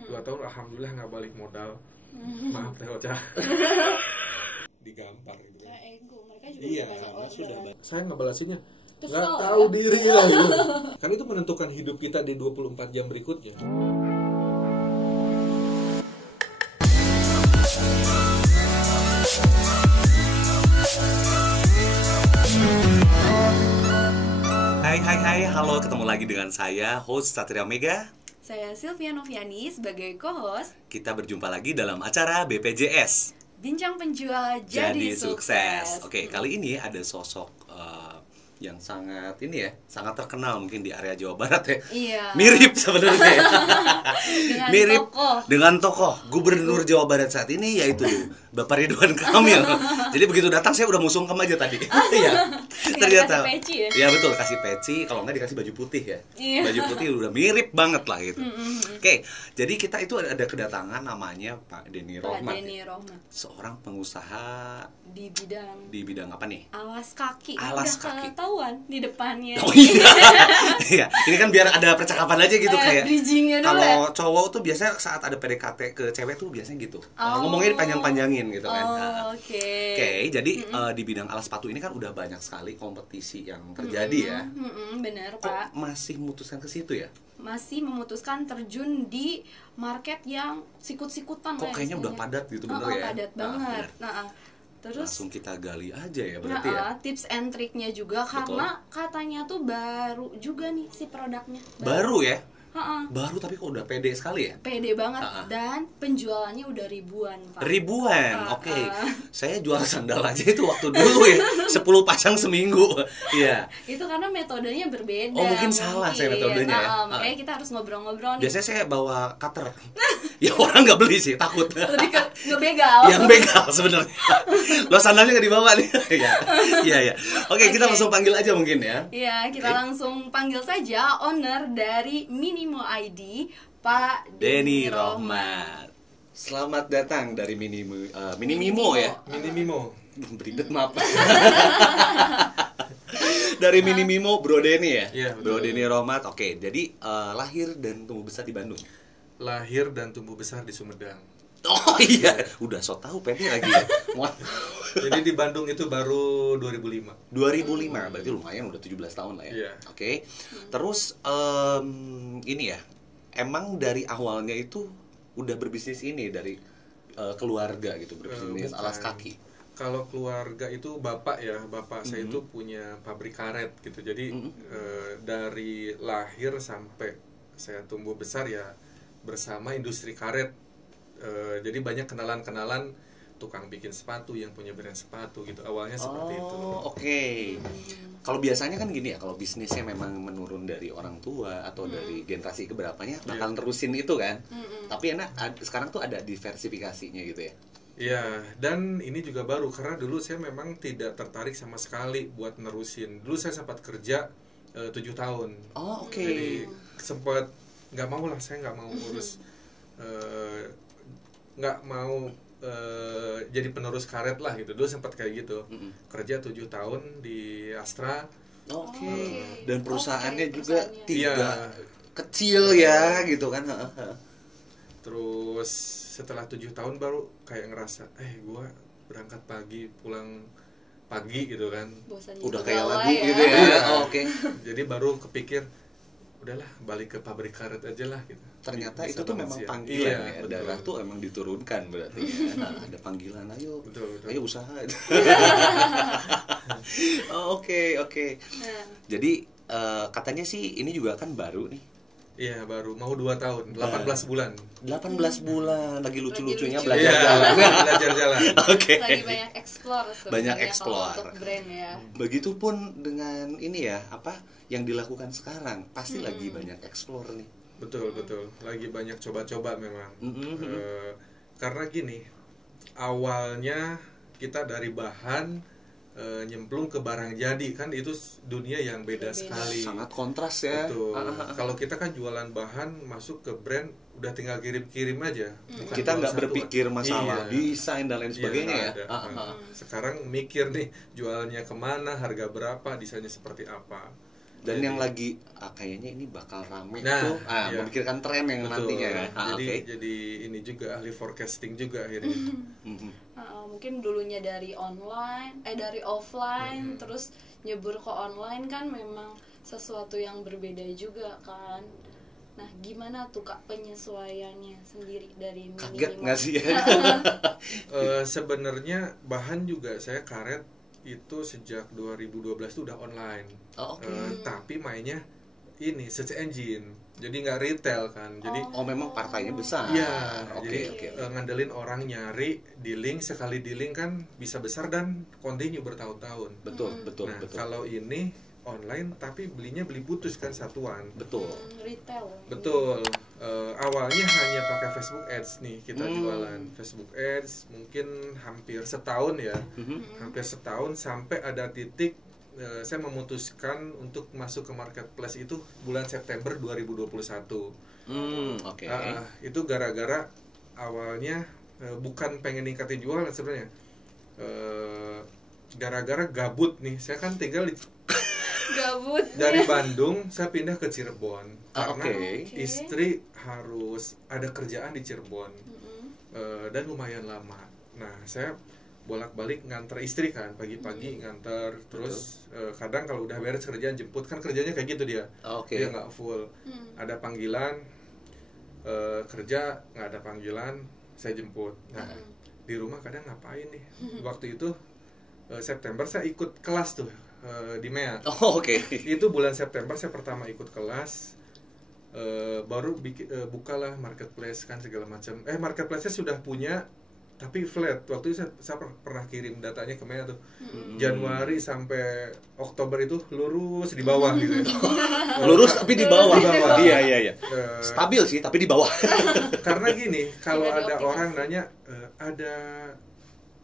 2 tahun alhamdulillah nggak balik modal. Maaf Teh Ocha. Digampar gitu kan. Ego mereka juga Iya, banyak sudah. Saya ngebalasinnya Kesel, nggak ya? tahu diri lah gitu. Kan itu menentukan hidup kita di 24 jam berikutnya. Hai, halo, ketemu lagi dengan saya, host Satria Mega. Saya Sylvia Noviani sebagai co-host Kita berjumpa lagi dalam acara BPJS Bincang Penjual Jadi Sukses. Oke, kali ini ada sosok yang sangat sangat terkenal mungkin di area Jawa Barat ya. Iya. Mirip sebenarnya. Dengan Mirip tokoh. dengan tokoh Gubernur Jawa Barat saat ini, yaitu Bapak Ridwan Kamil. Jadi begitu datang saya udah musungkem aja tadi. Iya. Ternyata. Kasih peci ya? Iya betul, kasih peci, kalau nggak dikasih baju putih ya. Iya. Baju putih udah mirip banget lah gitu. Oke, jadi kita itu ada kedatangan namanya Pak Denny Pak Rohmat. Denny Rohmat Seorang pengusaha di bidang apa nih? alas kaki. Alas Udah kaki. ketahuan di depannya. Oh iya. Iya, ini kan biar ada percakapan aja gitu kayak. Bridgingnya dulu Kalau ya? cowok tuh biasanya saat ada PDKT ke cewek tuh biasanya gitu. Oh. Ngomongnya dipanjang-panjangin gitu kan. Oh, Nah, oke. Oke, jadi di bidang alas sepatu ini kan udah banyak sekali kompetisi yang terjadi ya. Bener Kok Pak. masih memutuskan ke situ ya? Masih memutuskan terjun di market yang sikut-sikutan Kok lah kayaknya udah istilahnya. padat gitu, bener ya? Padat Nah, banget. bener. Terus Langsung kita gali aja ya berarti ya. tips and triknya juga karena katanya tuh baru juga nih si produknya. Baru ya? Ha-ha. Baru tapi kok udah pede sekali ya? Pede banget Ha-ha. dan penjualannya udah ribuan, Pak. Ribuan, oke. Saya jual sandal aja itu waktu dulu ya, 10 pasang seminggu. Iya. Itu karena metodenya berbeda. Oh, mungkin salah saya metodenya ya. Makanya kita harus ngobrol-ngobrol nih. Biasanya saya bawa cutter. Ya orang nggak beli sih, takut. Lebih ke ngebegal. Yang begal sebenarnya. Lo sandalnya nggak dibawa nih. Iya. Oke, kita langsung panggil aja mungkin ya. Iya, kita langsung panggil saja owner dari Minimo ID, Pak Denny Rohmat. Selamat datang dari Minimimo ya. Minimimo. Beribet maaf. Dari Minimimo Bro Denny ya. Iya, Bro betul. Denny Rohmat. Oke, jadi lahir dan tumbuh besar di Bandung. Lahir dan tumbuh besar di Sumedang. Oh iya, udah so tahu pede lagi ya. Wah. Jadi di Bandung itu baru 2005. 2005, berarti lumayan udah 17 tahun lah ya. Iya. Oke. Terus ini ya, emang dari awalnya itu udah berbisnis ini dari keluarga gitu, berbisnis Bukan. alas kaki. Kalau keluarga itu bapak saya itu punya pabrik karet gitu. Jadi dari lahir sampai saya tumbuh besar ya bersama industri karet. Jadi banyak kenalan-kenalan tukang bikin sepatu yang punya brand sepatu gitu. Awalnya seperti itu. Oke. Kalau biasanya kan gini ya, kalau bisnisnya memang menurun dari orang tua atau dari generasi keberapanya bakal terusin itu kan. Tapi sekarang tuh ada diversifikasinya gitu ya. Iya, dan ini juga baru karena dulu saya memang tidak tertarik sama sekali buat nerusin. Dulu saya sempat kerja 7 tahun. Oh, oke. Jadi sempat nggak mau lah, saya nggak mau urus, nggak mau jadi penerus karet lah gitu. Dulu sempat kayak gitu. Kerja 7 tahun di Astra. Oke. Dan perusahaannya juga perusahaannya. tidak Iya. kecil ya gitu kan. Terus setelah 7 tahun baru kayak ngerasa, gua berangkat pagi, pulang pagi gitu kan. Bosannya Udah juga kayak lah lagu gitu ya. Iya. Oh, oke. Jadi baru kepikir, udahlah balik ke pabrik karet aja lah gitu. Ternyata Bisa itu tuh banget memang sih ya. panggilan Iya, ya. betul. Darah tuh emang diturunkan berarti ya. Nah, ada panggilan, ayo. Betul. Ayo usaha. Oke. Nah, Jadi katanya sih ini juga kan baru nih. Iya, baru mau 2 tahun, 18 bulan. 18 bulan lagi lucu-lucunya lucu. belajar Iya, jalan. belajar jalan. Oke. lagi banyak explore sebenarnya Banyak kalau explore. untuk brand ya. Begitupun dengan ini ya, apa yang dilakukan sekarang, pasti lagi banyak explore nih. Betul. Lagi banyak coba-coba memang. Mhm. Karena gini, awalnya kita dari bahan nyemplung ke barang jadi, kan itu dunia yang beda sekali. Sangat kontras ya. Betul. Kalau kita kan jualan bahan masuk ke brand udah tinggal kirim-kirim aja. Bukan Kita jual nggak satu. berpikir masalah Iya. desain dan lain sebagainya Iya, ya. nggak ada. Sekarang mikir nih jualnya kemana, harga berapa, desainnya seperti apa. Dan Jadi- yang lagi kayaknya ini bakal rame Nah, tuh, iya. memikirkan tren yang Betul. nantinya kan. Jadi Oke. jadi ini juga ahli forecasting juga akhirnya. Mhm. Mungkin dulunya dari online, dari offline, terus nyebur ke online kan memang sesuatu yang berbeda juga kan. Nah, gimana tuh Kak penyesuaiannya sendiri dari Kaget Minimo? nggak sih ya? Sebenarnya bahan juga saya karet itu sejak 2012 itu udah online. Oh, oke. Tapi mainnya ini search engine. Jadi nggak retail kan. Jadi Oh, memang partainya besar. iya, Oke, jadi oke. ngandelin orang nyari di link, sekali di link kan bisa besar dan continue bertahun-tahun. Betul, betul, Nah, betul. kalau ini online tapi belinya beli putus kan satuan. Betul. Retail. Betul. Awalnya hanya pakai Facebook Ads nih kita Hmm. jualan Facebook Ads mungkin hampir setahun ya, Mhm. hampir setahun sampai ada titik saya memutuskan untuk masuk ke marketplace itu bulan September 2021. Oke. Itu gara-gara awalnya bukan pengen ningkatin jualan sebenarnya, gara-gara gabut nih. Saya kan tinggal Gabut. dari Bandung saya pindah ke Cirebon karena Oke. istri harus ada kerjaan di Cirebon dan lumayan lama. Nah, saya bolak-balik nganter istri kan, pagi-pagi nganter, terus kadang kalau udah beres kerjaan jemput, kan kerjanya kayak gitu dia. Oke. Dia nggak full. Ada panggilan kerja, nggak ada panggilan saya jemput. Nah, di rumah kadang ngapain nih? Waktu itu September saya ikut kelas tuh di MEA. Oh, oke. Itu bulan September saya pertama ikut kelas, baru bukalah marketplace kan segala macam. Marketplace-nya sudah punya tapi flat. Waktu itu saya pernah kirim datanya ke MEA tuh. Januari sampai Oktober itu lurus di bawah gitu. Lurus tapi di bawah. Di bawah. Iya, iya, iya. Eh, Stabil sih, tapi di bawah. Karena gini, kalau Tidak ada dioptimasi. orang nanya ada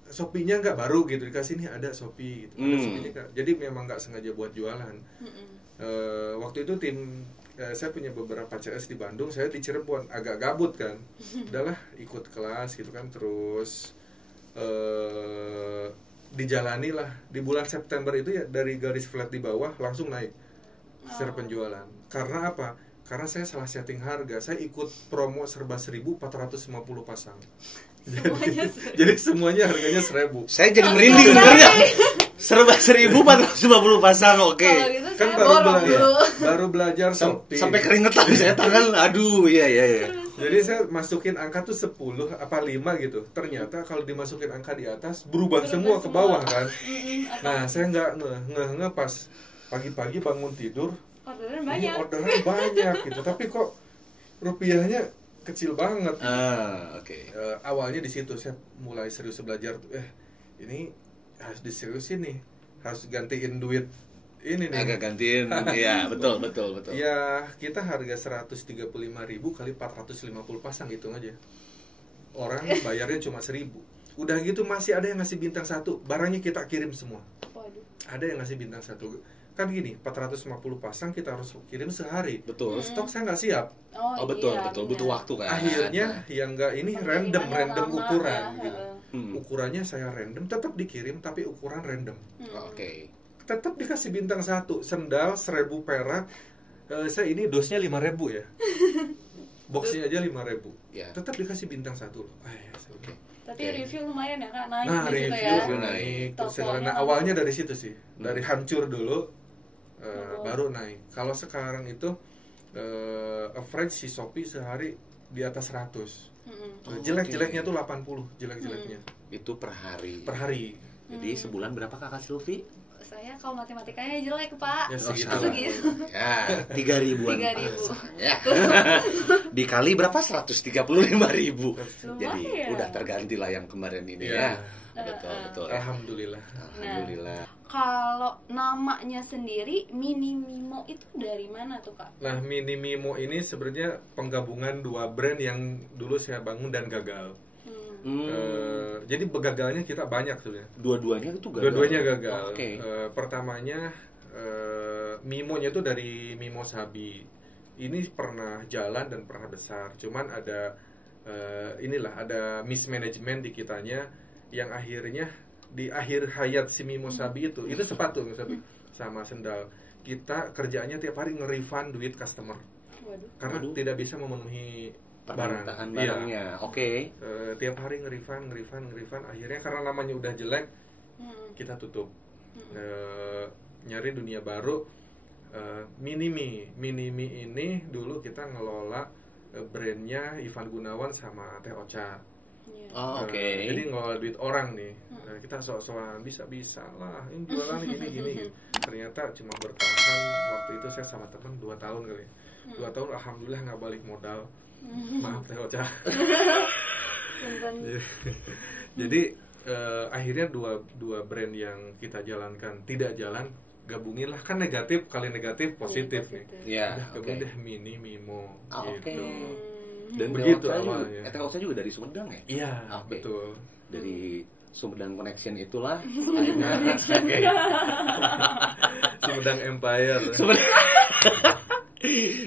Shopee-nya nggak baru gitu, dikasih nih ada Shopee gitu. Ada Shopee-nya nggak. Jadi memang nggak sengaja buat jualan. Waktu itu saya punya beberapa CS di Bandung, saya di Cirebon agak gabut kan. Udahlah ikut kelas gitu kan, terus dijalani lah di bulan September itu ya, dari garis flat di bawah langsung naik secara penjualan. Karena apa? Karena saya salah setting harga. Saya ikut promo serba 1.450 pasang. Jadi semuanya harganya 1.000. Saya jadi merinding dengarnya. Serba 1.450 pasang, oke. Kalau gitu Kan saya borong dulu. baru belajar Shopee. Sampai keringetan saya tangan. Aduh, iya, iya, iya. Jadi saya masukin angka tuh 10 apa 5 gitu. Ternyata kalau dimasukin angka di atas berubah semua ke bawah kan. Nah, saya nggak ngeh pas pagi-pagi bangun tidur, Orderan ini banyak. orderan banyak gitu. Tapi kok rupiahnya kecil banget gitu. Oke. Awalnya di situ saya mulai serius belajar tuh. Ini harus diseriusin nih. Harus gantiin duit ini nih. Agak gantiin. Iya, betul, betul, betul. Ya, kita harga 135.000 kali 450 pasang, hitung aja. Orang bayarnya cuma 1.000. Udah gitu masih ada yang ngasih bintang 1. Barangnya kita kirim semua. Waduh. Ada yang ngasih bintang 1. Kan gini, 450 pasang kita harus kirim sehari. Betul. Stok saya nggak siap. Oh, betul, iya, betul. benar. Butuh waktu kan. Akhirnya yang nggak ini random Pengirimannya lama, ukuran ya, gitu. Ukurannya saya random, tetap dikirim tapi ukuran random. Oke. Tetap dikasih bintang 1. Sendal 1.000 perak. Saya ini dosnya 5.000 ya. Boxnya aja 5.000. Ya. Tetap dikasih bintang 1. Oke. Tapi Oke. review lumayan ya Kak, naik Nah, di situ ya. review naik. Terus Tokonya nah, awalnya dari situ sih. Dari hancur dulu Oh. baru naik. Kalau sekarang itu average si Shopee sehari di atas 100. Oh, Jelek-jeleknya oke. tuh 80, jelek-jeleknya Itu per hari. per hari. Jadi sebulan berapa Kakak Sylvie? Saya kalau matematikanya jelek Pak. Ya, segitu salah. lah. Ya, 3.000-an. 3.000. Ya. Dikali berapa? 135.000. Jadi Lumayan. udah terganti lah yang kemarin ini Ya. ya. Betul, betul. Alhamdulillah. Alhamdulillah. Kalau namanya sendiri Minimo itu dari mana tuh Kak? Nah, Minimo ini sebenarnya penggabungan dua brand yang dulu saya bangun dan gagal. Jadi gagalnya kita banyak sebenarnya. Dua-duanya itu gagal. Dua-duanya gagal. Oke. Pertamanya Mimonya itu dari Mimo Sabi. Ini pernah jalan dan pernah besar. Cuman ada ada mismanagement di kitanya yang akhirnya di akhir hayat si Mimo Sabi itu sepatu sama sendal. kita kerjaannya tiap hari nge-refund duit customer. Waduh. Karena tidak bisa memenuhi permintaan barang. barangnya. Oke. Tiap hari nge-refund. Akhirnya karena namanya udah jelek, kita tutup. Nyari dunia baru. Minimi ini dulu kita ngelola brandnya Ivan Gunawan sama Teh Ocha. Oh, oke. Jadi ngelola duit orang nih. Kita sok-sokan bisa lah ini jualan gini. Ternyata cuma bertahan waktu itu saya sama temen 2 tahun kali. 2 tahun alhamdulillah nggak balik modal. Maaf Teh Ocha. Jadi akhirnya dua brand yang kita jalankan tidak jalan, gabunginlah, kan negatif kali negatif positif nih. Iya, Gabungin deh Mini Mimo gitu. Dan begitu Teh Ocha juga dari Sumedang ya? Iya, betul. Dari Sumedang Connection itulah Sumedang Empire.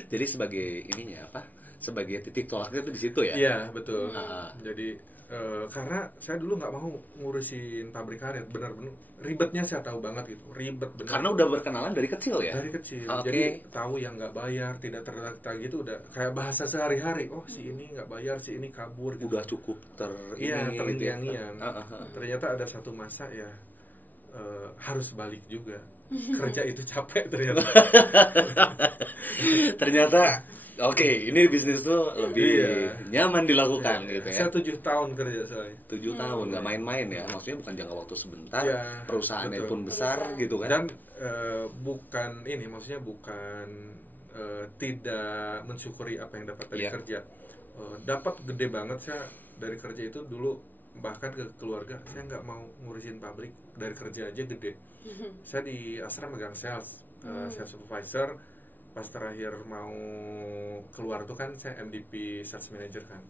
Jadi sebagai ininya apa? Sebagai titik tolaknya itu di situ ya? Iya, betul. Jadi karena saya dulu nggak mau ngurusin pabrik karet, benar-benar ribetnya saya tahu banget gitu, ribet benar. Karena udah berkenalan dari kecil ya? Dari kecil, jadi tahu yang nggak bayar, tidak terdaftar gitu, udah kayak bahasa sehari-hari. Oh si ini nggak bayar, si ini kabur. Gitu. Udah cukup terngiang-ngiang. Ternyata ada satu masa ya harus balik juga. Kerja itu capek ternyata. Ternyata oke, ini bisnis tuh lebih nyaman dilakukan gitu ya. Saya 7 tahun kerja saya. 7 tahun, nggak main-main ya. Maksudnya bukan jangka waktu sebentar, perusahaannya betul. pun besar gitu kan. Dan bukan ini, maksudnya bukan tidak mensyukuri apa yang dapat dari kerja. Dapat gede banget saya dari kerja itu dulu, bahkan ke keluarga. Saya nggak mau ngurusin pabrik, dari kerja aja gede. Saya di Astra megang sales, sales supervisor. Pas terakhir mau keluar tuh kan saya MDP sales manager kan,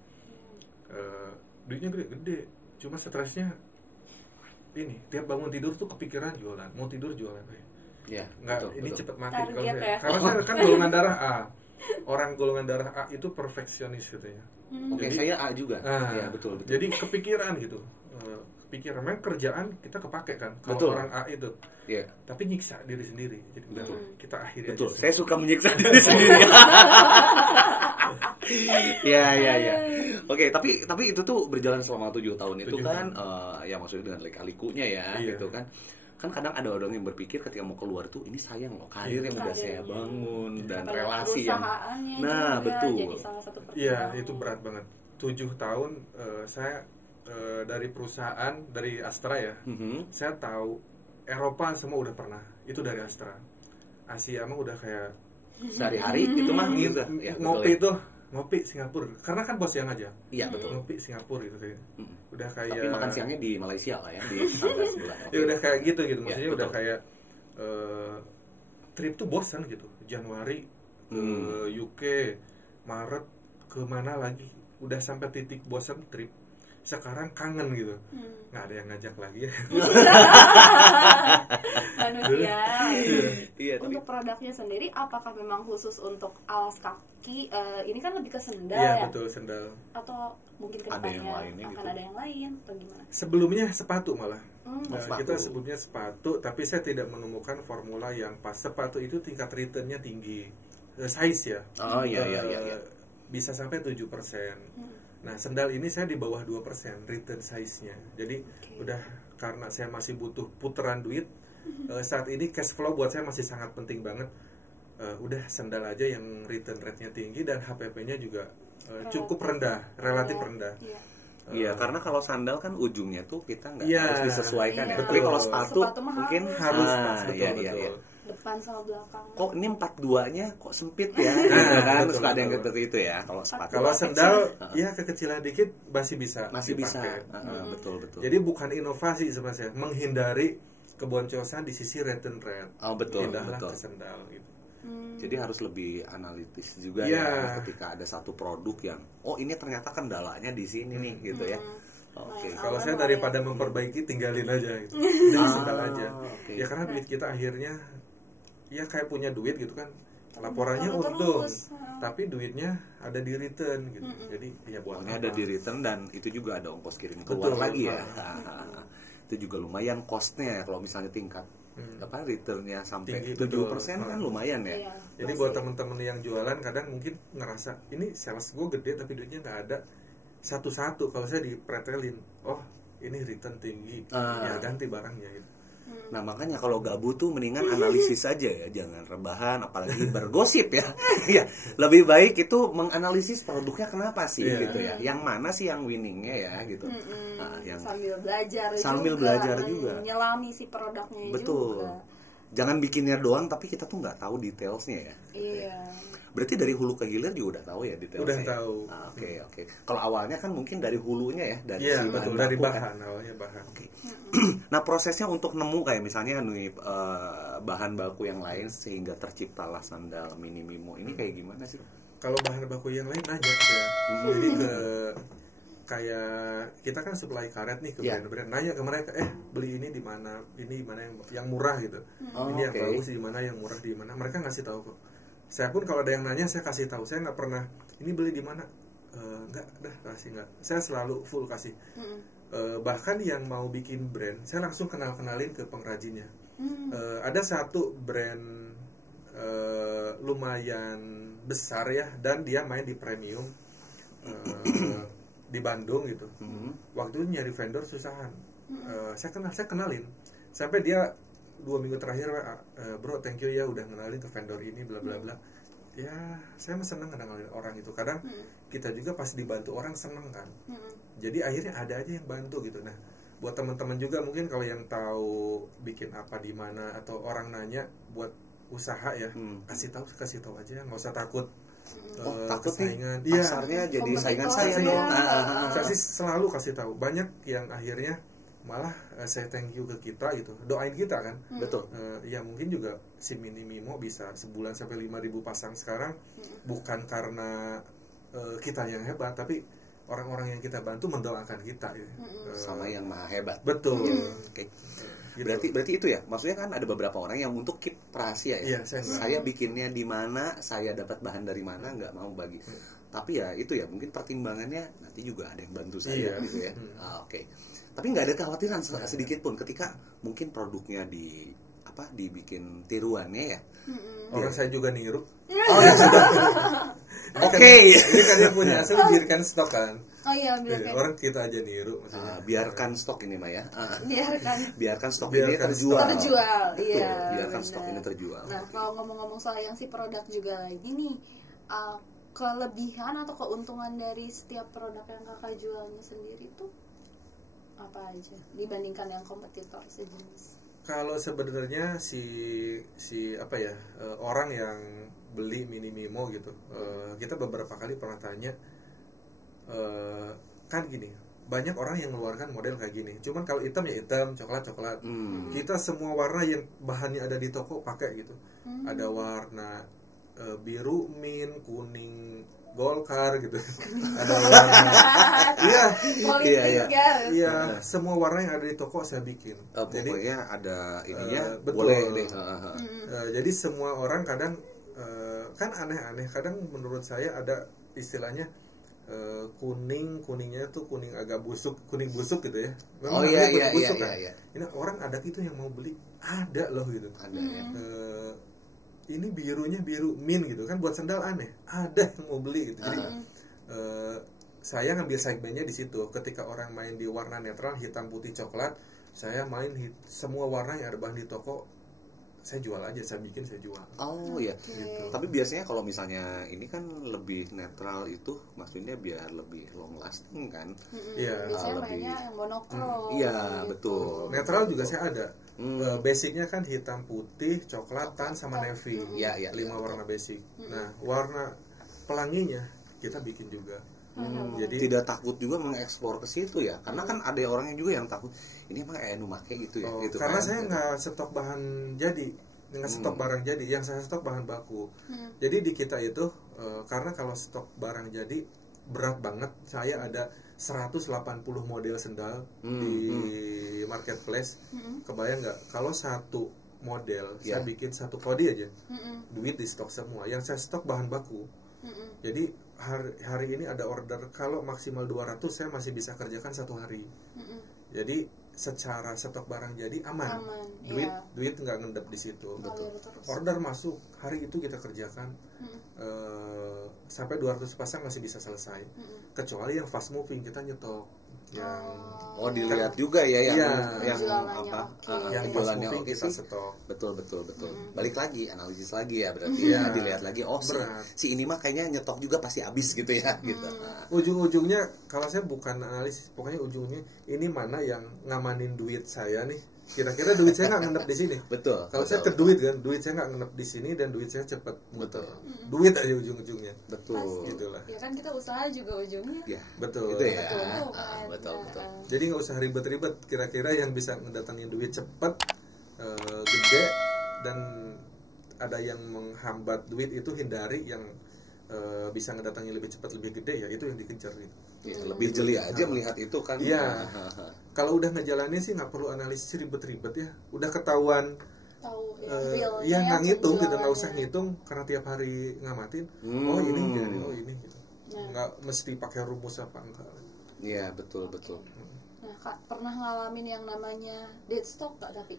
duitnya gede, cuma stresnya ini tiap bangun tidur tuh kepikiran jualan, mau tidur jualan, nggak ini cepet mati kalau saya, karena saya kan golongan darah A, orang golongan darah A itu perfeksionis katanya. Oke, saya A juga. Ya, betul. Jadi kepikiran gitu. Pikiran, memang kerjaan kita kepake kan kalau orang A itu, tapi nyiksa diri sendiri. Jadi kita akhirnya saya suka menyiksa diri sendiri. Ya. Oke, tapi itu tuh berjalan selama 7 tahun itu kan, ya maksudnya dengan lika-likunya ya, gitu kan. Kan kadang ada orang yang berpikir ketika mau keluar tuh ini sayang loh karir yang udah saya bangun dan relasi yang, nah betul. Iya, itu berat banget. 7 tahun saya dari perusahaan, dari Astra ya, saya tahu Eropa semua udah pernah, itu dari Astra. Asia mah udah kayak sehari-hari itu mah gitu ya, ngopi ya? Tuh ngopi Singapura, karena kan bos yang aja. Iya betul. Ngopi Singapura gitu kayak. Udah kayak. Tapi makan siangnya di Malaysia lah ya, di tangga sebelah. Ya udah kayak gitu maksudnya ya, udah kayak trip tuh bosan gitu. Januari ke UK, Maret ke mana lagi, udah sampai titik bosan trip. Sekarang kangen gitu, nggak ada yang ngajak lagi ya. Manusia. Iya, untuk produknya sendiri, apakah memang khusus untuk alas kaki? Ini kan lebih ke sendal ya? Iya betul, sendal. Atau mungkin kedepannya akan ada yang lain atau gimana? Sebelumnya sepatu malah. Sepatu. Kita sebelumnya sepatu, tapi saya tidak menemukan formula yang pas. Sepatu itu tingkat returnnya tinggi, size ya. Oh iya. Bisa sampai 7%. Nah, sendal ini saya di bawah 2% return size-nya. Jadi udah, karena saya masih butuh putaran duit, saat ini cash flow buat saya masih sangat penting banget. Udah sendal aja yang return rate-nya tinggi dan HPP-nya juga cukup rendah, relatif rendah. Iya, karena kalau sandal kan ujungnya tuh kita nggak harus disesuaikan ya. Tapi kalau sepatu mungkin harus pas, betul. Depan sama belakang. Kok ini 42-nya kok sempit ya? Gitu kan, suka ada yang seperti itu ya. Kalau sepatu. Kalau sandal ya kekecilan dikit masih bisa. Betul. Jadi bukan inovasi sebenarnya, menghindari keboncosan di sisi return rate. Oh betul. Pindahlah ke sandal gitu. Jadi harus lebih analitis juga ya ketika ada satu produk yang ini ternyata kendalanya di sini nih gitu ya. Oke. Kalau saya daripada memperbaiki tinggalin aja gitu. Sandal aja. Ya karena duit kita akhirnya ya kayak punya duit gitu kan, laporannya untung, tapi duitnya ada di return gitu. Jadi ya buat ada di return dan itu juga ada ongkos kirim keluar lagi ya. Itu juga lumayan costnya kalau misalnya tingkat apa returnnya sampai Tinggi, 7% kan betul. lumayan ya. Iya, Jadi buat temen-temen yang jualan kadang mungkin ngerasa ini sales gue gede tapi duitnya nggak ada. Satu-satu kalau saya dipretelin, oh ini return tinggi, ya ganti barangnya gitu. Nah makanya kalau gabut tuh mendingan analisis aja ya, jangan rebahan apalagi bergosip ya. Ya lebih baik itu menganalisis produknya kenapa sih gitu ya, yang mana sih yang winningnya ya gitu. Nah, yang sambil belajar juga nyelami si produknya betul juga. Jangan bikinnya doang tapi kita tuh nggak tahu detailsnya ya. Iya. Berarti dari hulu ke hilir juga udah tahu ya detailnya. Udah tahu. Oke. Kalau awalnya kan mungkin dari hulunya ya, dari si betul, bahan dari baku bahan kan. awalnya bahan. Nah prosesnya untuk nemu kayak misalnya nih bahan baku yang lain sehingga terciptalah sandal Mini Mimo ini kayak gimana sih? Kalau bahan baku yang lain nanya ya. Jadi ke kayak kita kan supply karet nih ke brand-brand, nanya ke mereka, beli ini di mana yang murah gitu. Ini yang bagus di mana, yang murah di mana. Mereka ngasih tahu kok. Saya pun kalau ada yang nanya saya kasih tahu. Saya nggak pernah ini beli di mana. Kasih nggak. Saya selalu full kasih. Bahkan yang mau bikin brand, saya langsung kenalin ke pengrajinnya. Ada satu brand lumayan besar ya, dan dia main di premium di Bandung gitu. Waktu itu nyari vendor susahan. Saya kenalin. Sampai dia 2 minggu terakhir, bro thank you ya udah kenalin ke vendor ini bla bla bla. Ya saya seneng kenalin orang itu. Kadang kita juga pas dibantu orang seneng kan. Jadi akhirnya ada aja yang bantu gitu. Nah buat teman-teman juga mungkin kalau yang tahu bikin apa di mana atau orang nanya buat usaha ya, kasih tahu aja, nggak usah takut. Takut saingan, pasarnya jadi saingan saya dong. Saya sih selalu kasih tahu. Banyak yang akhirnya malah saya thank you ke kita gitu, doain kita kan. Betul. Ya mungkin juga si Mini Mimo bisa sebulan sampai 5.000 pasang sekarang, bukan karena kita yang hebat, tapi orang-orang yang kita bantu mendoakan kita ya. Sama yang maha hebat. Betul. Oke. Berarti itu ya, maksudnya kan ada beberapa orang yang untuk keep rahasia ya. Saya bikinnya di mana, saya dapat bahan dari mana, nggak mau bagi. Tapi ya itu ya mungkin pertimbangannya nanti juga ada yang bantu saya gitu ya. Oke. Tapi nggak ada kekhawatiran sedikit pun ketika mungkin produknya dibikin tiruannya ya. Orang saya juga niru. Oh ya sudah. Oke. Ini kan dia punya asal biarkan stok kan. Oh iya, biarkan. Orang kita aja niru maksudnya. Biarkan stok ini Maya. Biarkan stok Biarkan ini terjual. Iya. Biarkan stok ini terjual. Nah, kalau ngomong-ngomong soal yang si produk juga lagi nih, kelebihan atau keuntungan dari setiap produk yang kakak jualnya sendiri tuh apa aja dibandingkan yang kompetitor sejenis? Kalau sebenarnya orang yang beli Mini Mimo gitu, kita beberapa kali pernah tanya, kan gini, banyak orang yang mengeluarkan model kayak gini. Cuman kalau hitam ya hitam, coklat. Kita semua warna yang bahannya ada di toko pakai gitu. Ada warna biru, mint, kuning, golkar gitu. Ada warna iya, semua warna yang ada di toko saya bikin. Jadi pokoknya ada ininya betul. Boleh deh. Jadi semua orang kadang kan aneh-aneh. Kadang menurut saya ada istilahnya kuningnya tuh kuning agak kuning busuk gitu ya. Memang iya. Ini orang ada gitu yang mau beli, ada loh gitu. Ada ya. Ini birunya biru mint gitu kan, buat sandal aneh, ada yang mau beli gitu. Jadi saya ngambil segmennya di situ. Ketika orang main di warna netral, hitam, putih, coklat, saya main semua warna yang ada bahan di toko, saya jual aja, saya bikin, saya jual. Oh iya. Gitu. Tapi biasanya kalau misalnya ini kan lebih netral itu, maksudnya biar lebih long lasting kan? Iya. Biasanya mainnya yang monokrom. Iya gitu. Betul. Netral juga saya ada. Basicnya kan hitam, putih, coklat, tan, sama navy. Iya. 5 warna basic. Nah, warna pelanginya kita bikin juga. Jadi tidak takut juga mengeksplor ke situ ya, karena kan ada orang yang juga yang takut ini emang numake gitu ya. Gitu karena kan? saya nggak stok bahan jadi, nggak stok barang jadi, yang saya stok bahan baku. Jadi di kita itu karena kalau stok barang jadi berat banget, saya ada 180 model sendal di marketplace. Kebayang nggak kalau satu model saya bikin satu kodi aja, duit di stok semua. Yang saya stok bahan baku. Jadi hari ini ada order, kalau maksimal 200 saya masih bisa kerjakan 1 hari. Jadi secara stok barang jadi aman. Iya. Duit nggak ngendap di situ. Ngalir terus. Order masuk hari itu kita kerjakan sampai 200 pasang masih bisa selesai. Kecuali yang fast moving kita nyetok yang dilihat juga ya yang Jualannya apa oke. yang fast jualannya moving oke kita sih. setok. Betul. Balik lagi analisis lagi ya berarti Iya. ya dilihat lagi Berat. si ini mah kayaknya nyetok juga pasti habis gitu ya gitu. Nah, Ujung-ujungnya kalau saya bukan analisis, pokoknya ujungnya ini mana yang ngamanin duit saya nih. Kira-kira duit saya nggak ngendap di sini. betul. Kalau saya ke duit kan, duit saya nggak ngendap di sini dan duit saya cepat muter. Duit aja ujung-ujungnya. Betul. Gitulah. Ya kan kita usaha juga ujungnya. Ya, Betul. itu ya. Betul, kan. Betul. Jadi nggak usah ribet-ribet. Kira-kira yang bisa mendatangin duit cepat, gede, dan ada yang menghambat duit itu hindari. Yang bisa ngedatangin lebih cepat, lebih gede, ya itu yang dikejar gitu. Ya, lebih jeli aja melihat itu kan. Iya. Kalau udah ngejalanin sih nggak perlu analisis ribet-ribet ya. Udah ketahuan. Tahu Ya nggak ngitung gitu, nggak jualannya. usah ngitung karena tiap hari ngamatin. Hmm. Oh ini jadi, oh ini gitu. Nah. Nggak mesti pakai rumus apa enggak. Iya, betul. Nah, Kak, pernah ngalamin yang namanya dead stock gak tapi?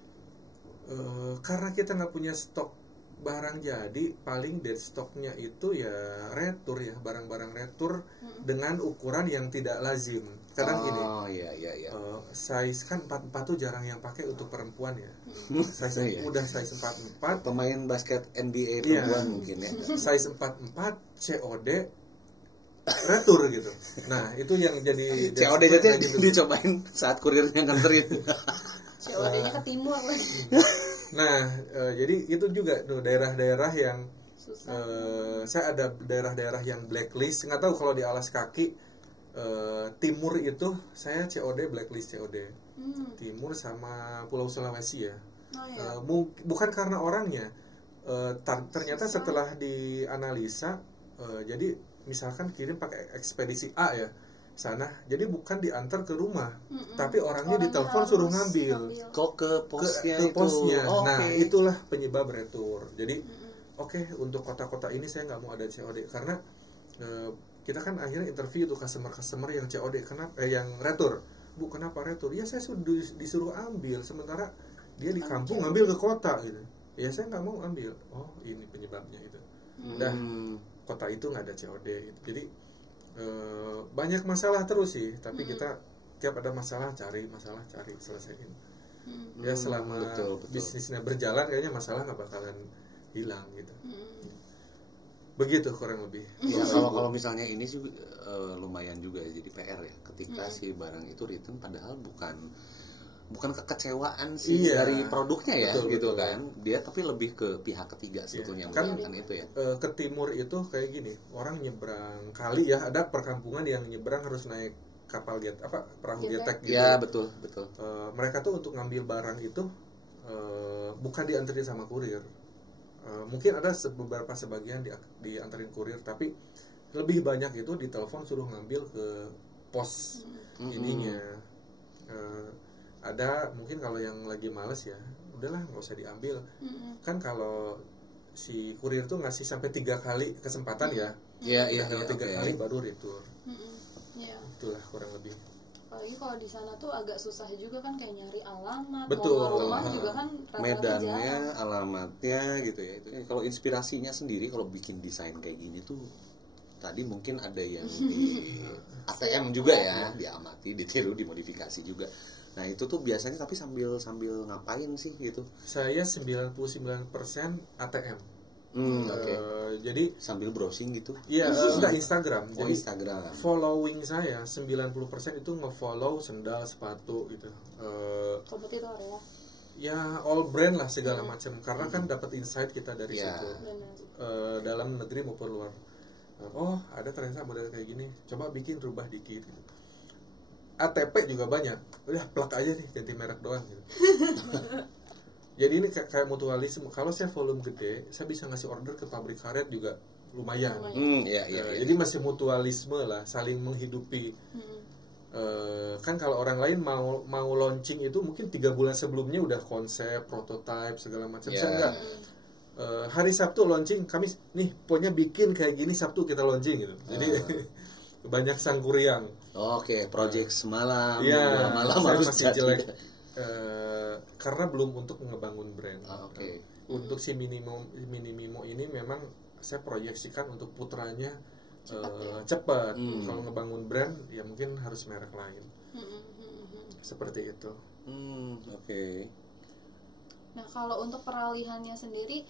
Karena kita nggak punya stok barang jadi, paling dead stocknya itu ya retur ya, barang-barang retur dengan ukuran yang tidak lazim. Kadang gini, Iya. size kan 44 tuh jarang yang pakai untuk perempuan ya. Size Iya. udah size 44, Pemain basket NBA Iya. perempuan mungkin ya. size 44 COD retur gitu. Nah, itu yang jadi dead COD stock aja kayak gitu. dicobain saat kurirnya nganterin. COD-nya ke timur lagi. Nah, jadi itu juga tuh daerah-daerah yang Susah. saya ada daerah-daerah yang blacklist. Nggak tahu kalau di alas kaki timur itu saya COD blacklist COD. Timur sama Pulau Sulawesi ya. Oh ya. Bukan karena orangnya. Ternyata setelah dianalisa, jadi misalkan kirim pakai ekspedisi A ya sana, jadi bukan diantar ke rumah, tapi orangnya ditelepon suruh ngambil Kok ke posnya ke itu? posnya. Oh, Nah, oke. itulah penyebab retur. Jadi oke, untuk kota-kota ini saya nggak mau ada COD karena kita kan akhirnya interview tuh customer yang COD, kenapa yang retur. Bu, kenapa retur? Ya saya sudah disuruh ambil, sementara dia di kampung ngambil ke kota gitu. Ya saya nggak mau ambil. Oh, ini penyebabnya itu. Dah, kota itu nggak ada COD gitu. Jadi banyak masalah terus sih, tapi kita tiap ada masalah cari selesaiin. Ya selama betul. bisnisnya berjalan kayaknya masalah nggak bakalan hilang gitu. Begitu kurang lebih. Ya, kalau misalnya ini sih lumayan juga ya, jadi PR ya ketika si barang itu return padahal bukan kekecewaan sih Iya. dari produknya ya Betul, gitu betul. kan, dia tapi lebih ke pihak ketiga sebetulnya yang Kan, melakukan itu ya. Ke timur itu kayak gini, orang nyebrang kali ya, ada perkampungan yang nyebrang harus naik kapal perahu getek gitu. Ya betul. Mereka tuh untuk ngambil barang itu bukan dianterin sama kurir. Mungkin ada beberapa sebagian dianterin kurir, tapi lebih banyak itu ditelepon suruh ngambil ke pos ininya. Ada mungkin kalau yang lagi males ya udahlah nggak usah diambil. Kan kalau si kurir tuh ngasih sampai 3 kali kesempatan ya. Iya, Kalau 3 oke. kali baru retur. Iya. Itulah kurang lebih. Apalagi kalau di sana tuh agak susah juga kan, kayak nyari alamat, Betul. mau ke rumah juga kan rata-rata Medannya, jarang. alamatnya gitu ya. Itu kalau inspirasinya sendiri kalau bikin desain kayak gini tuh tadi mungkin ada yang di ATM juga ya, diamati, ditiru, dimodifikasi juga. Nah, itu tuh biasanya tapi sambil ngapain sih gitu? Saya 99% ATM. Oke. Jadi Sambil browsing gitu. iya, enggak Instagram. Oh, Jadi Instagram. following saya 90% itu nge-follow sendal, sepatu gitu. Kompetitor ya. Ya all brand lah segala macam. Karena kan dapat insight kita dari Iya. situ. Benar. Dalam negeri maupun luar. Oh, ada ternyata model kayak gini. Coba bikin rubah dikit gitu. ATP juga banyak. Udah plak aja nih, ganti merek doang gitu. Jadi ini kayak mutualisme. Kalau saya volume gede, saya bisa ngasih order ke pabrik karet juga lumayan. Iya. Jadi masih mutualisme lah, saling menghidupi. Kan kalau orang lain mau launching itu mungkin 3 bulan sebelumnya udah konsep, prototype segala macam. Saya enggak. Hari Sabtu launching, Kamis nih pokoknya bikin kayak gini, Sabtu kita launching gitu. Jadi banyak sangkuriang. Oke, project semalam, Iya, malam saya harus masih jadi. jelek. Karena belum untuk ngebangun brand. Oke. Untuk si Minimimo ini memang saya proyeksikan untuk putranya cepat. Kalau ngebangun brand ya mungkin harus merek lain. Seperti itu. Oke. Nah, kalau untuk peralihannya sendiri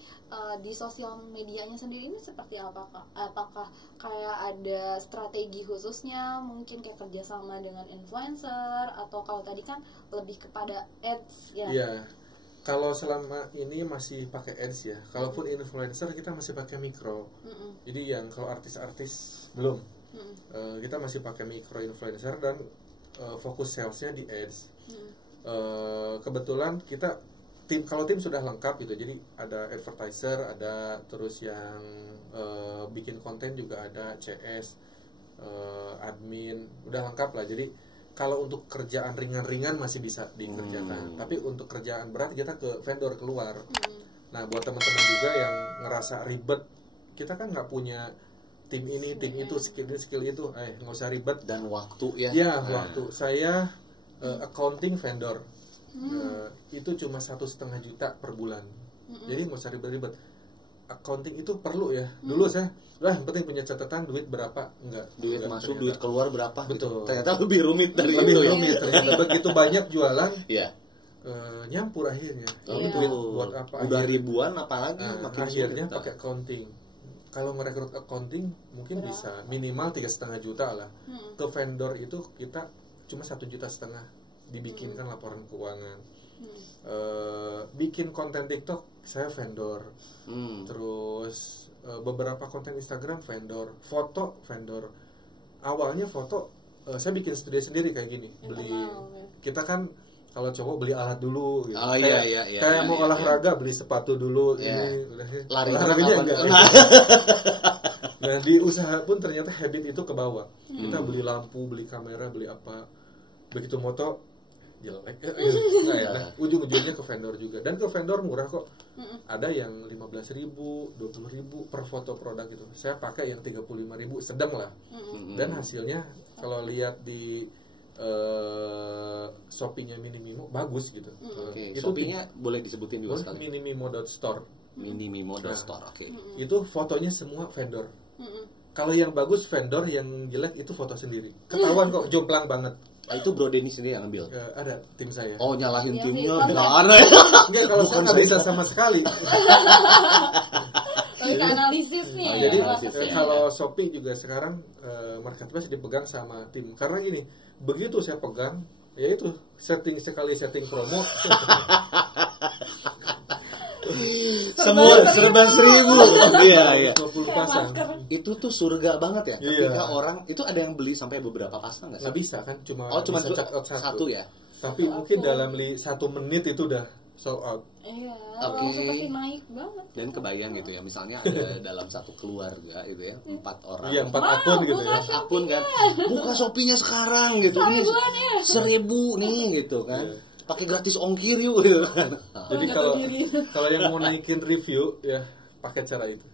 di sosial medianya sendiri ini seperti apa, Kak? Apakah kayak ada strategi khususnya, mungkin kayak kerjasama dengan influencer, atau kalau tadi kan lebih kepada ads ya? Iya. Kalau selama ini masih pakai ads ya. Kalaupun influencer kita masih pakai mikro. Jadi yang kalau artis-artis belum. Kita masih pakai mikro influencer dan fokus salesnya di ads. Kebetulan kita kalau tim sudah lengkap gitu, jadi ada advertiser, ada terus yang bikin konten juga ada CS, admin, udah lengkap lah. Jadi kalau untuk kerjaan ringan-ringan masih bisa dikerjakan, tapi untuk kerjaan berat kita ke vendor keluar. Nah, buat teman-teman juga yang ngerasa ribet, kita kan nggak punya tim ini, tim itu, skill itu, nggak usah ribet. Dan waktu ya? Ya, waktu. Saya accounting vendor. Itu cuma 1,5 juta per bulan. Jadi nggak usah ribet-ribet. Accounting itu perlu ya. Dulu saya yang penting punya catatan duit berapa, enggak. Duit enggak, masuk, ternyata. duit keluar berapa? Betul. Gitu. Ternyata lebih rumit dari Lebih itu ya. rumit ternyata. Begitu banyak jualan, Iya. nyampur akhirnya. Oh, Ini duit buat apa? Udah akhirnya? ribuan apalagi makin Akhirnya sulit. pakai accounting. Kalau merekrut accounting mungkin bisa minimal 3,5 juta lah. Ke vendor itu kita cuma 1,5 juta dibikinkan laporan keuangan. Bikin konten TikTok saya vendor. Terus beberapa konten Instagram vendor, foto vendor. Awalnya foto saya bikin studio sendiri kayak gini. Kita kan kalau cowok beli alat dulu gitu. Oh, kayak, iya. Kayak mau olahraga beli sepatu dulu ini Lari olahraganya apa? enggak. Nah, di usaha pun ternyata habit itu ke bawah. Kita beli lampu, beli kamera, beli apa. Begitu moto jelek nah, ujung-ujungnya ke vendor juga, dan ke vendor murah kok. Ada yang 15.000, 20.000 per foto produk itu. Saya pakai yang 35.000 sedang lah. Dan hasilnya kalau lihat di Shopee-nya Minimimo bagus gitu. Itu Shopee-nya boleh disebutin juga sekali. Minimimo.store. Minimimo.store. Oke. Itu fotonya semua vendor. Kalau yang bagus vendor, yang jelek itu foto sendiri. Ketahuan kok, jomplang banget. Itu Bro Denny sendiri yang ambil. Ada tim saya. Oh, nyalahin Ya, timnya. sih, Nggak aneh. Enggak, kalau saya nggak bisa sama sekali. Lebih analisisnya. Jadi analisisnya. kalau Shopee juga sekarang marketplace dipegang sama tim. Karena gini, begitu saya pegang, ya itu setting promo. Semua serba 1.000. Iya. 20 pasang. Itu tuh surga banget ya. Ketika Iya. orang itu ada yang beli sampai beberapa pasang nggak sih? Nggak bisa kan, cuma Cuma bisa check out satu ya. Tapi mungkin dalam 1 menit itu udah sold out. Iya, Oke. langsung pasti naik banget. Dan kebayang gitu ya, misalnya ada dalam satu keluarga gitu ya, 4 orang. Iya, 4 akun gitu ya. Akun kan, buka Shopee-nya sekarang gitu. Ini 1.000 nih gitu kan. Pakai gratis ongkir yuk gitu kan. Jadi kalau yang mau naikin review ya pakai cara itu.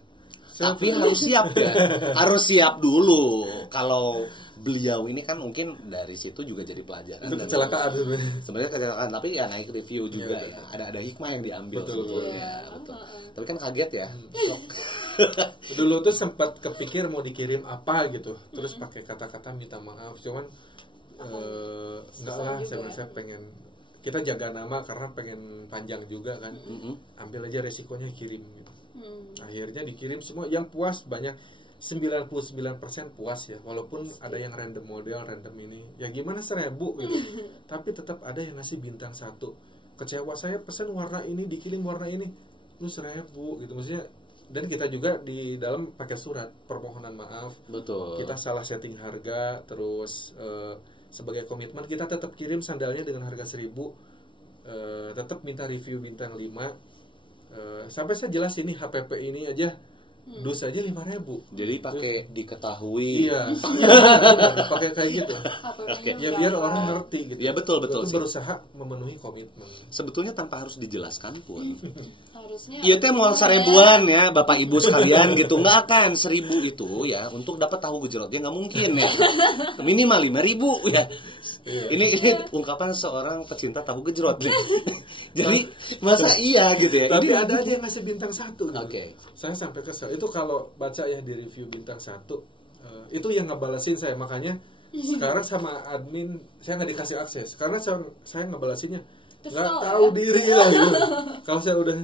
Tapi harus siap ya. Harus siap dulu. Kalau beliau ini kan mungkin dari situ juga jadi pelajaran. Itu kecelakaan sebenarnya. Sebenarnya kecelakaan, tapi ya naik review juga Iya, ya. Ada hikmah yang diambil Betul. sebetulnya. Betul. Tapi kan kaget ya. Shock. Dulu tuh sempat kepikir mau dikirim apa gitu, terus pakai kata-kata minta maaf, cuman enggak lah, saya pengen kita jaga nama karena pengen panjang juga kan. Ambil aja resikonya kirim gitu. Akhirnya dikirim semua, yang puas banyak, 99% puas ya, walaupun ada yang random model, random ini ya gimana 1.000 gitu. Tapi tetap ada yang ngasih bintang 1. Kecewa, saya pesan warna ini dikirim warna ini, lu 1.000 gitu maksudnya. Dan kita juga di dalam pakai surat permohonan maaf. Betul. Kita salah setting harga, terus sebagai komitmen kita tetap kirim sandalnya dengan harga 1.000, tetap minta review bintang 5, sampai saya jelas ini HPP ini aja dus aja 5.000. Jadi pakai diketahui. Iya. Pakai kayak gitu. Ya biar orang ngerti gitu. Ya betul. Itu berusaha memenuhi komitmen. Sebetulnya tanpa harus dijelaskan pun. harusnya iya teh mau 1.000-an ya Bapak Ibu sekalian gitu, nggak akan 1.000 itu ya untuk dapat tahu gejrotnya nggak mungkin ya, minimal 5.000 ya. Ini ungkapan seorang pecinta tahu gejrot nih. Jadi masa iya gitu ya. Tapi Ini ada aja yang ngasih bintang 1 gitu. Oke. Saya sampai kesel itu kalau baca ya di review bintang 1 itu yang ngebalasin saya, makanya sekarang sama admin saya nggak dikasih akses karena saya ngebalasinnya nggak tahu diri lah gitu. Kalau saya udah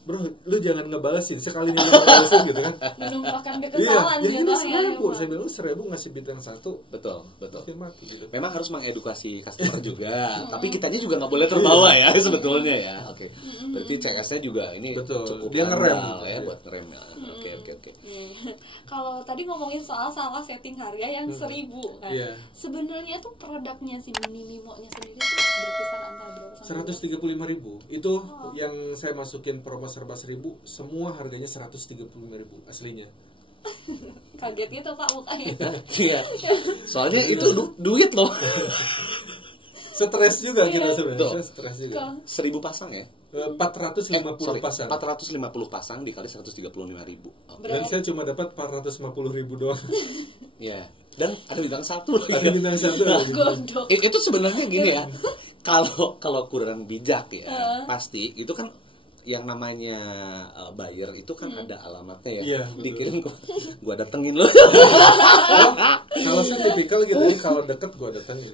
bro, lu jangan ngebalesin sekalinya lu ngebalesin gitu kan. menumpahkan kekesalan iya, gitu ya, ya. saya bilang 1.000 ngasih bintang 1 betul. makin mati gitu. Memang harus mengedukasi customer juga, tapi kitanya juga nggak boleh terbawa ya sebetulnya ya. Oke. Berarti CS-nya juga ini Betul. cukup Dia ngerem ya buat ngerem ya. Oke. Kalau tadi ngomongin soal salah setting harga yang 1.000 kan. Iya. Sebenarnya tuh produknya si Mini Mimo-nya sendiri tuh berkisar antara berapa sampai 135.000 itu yang saya masukin promo serba 1.000, semua harganya 135.000 aslinya. kaget gitu Kak mukanya. Iya. Soalnya itu duit loh. Stres juga kita Betul. sebenarnya, stres juga. 1.000 pasang ya? 450 pasang. 450 pasang dikali 135.000. Dan saya cuma dapat 450.000 doang. Ya. Dan ada bintang 1 lagi. Ada bintang 1 lagi. Gondok. Itu sebenarnya gini ya. Kalau kurang bijak ya, pasti itu kan yang namanya buyer itu kan ada alamatnya ya. Iya, dikirim gua datengin lo. Kalau saya tipikal gitu, kalau deket gua datengin.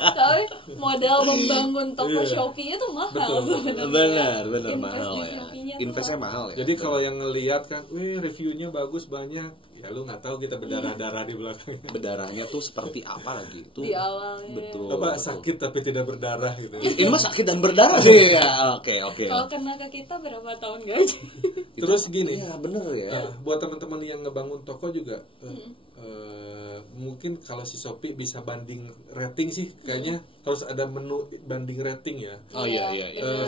Tapi modal membangun toko Iya. Shopee itu mahal Betul. sebenarnya. Benar Invest mahal di ya. Shopee-nya tuh Investnya mahal ya. Jadi kalau yang ngelihat kan, reviewnya bagus banyak, ya lu nggak tahu kita berdarah-darah di belakang. berdarahnya tuh seperti apa lagi itu Di awalnya. betul. Apa betul. sakit tapi tidak berdarah gitu. Ini mah sakit dan berdarah sih ya. Oke. Kalau kena ke kita berapa tahun gaji? Terus gini, Iya bener ya. buat teman-teman yang ngebangun toko juga mungkin kalau si Shopee bisa banding rating sih, kayaknya harus ada menu banding rating ya. Oh iya.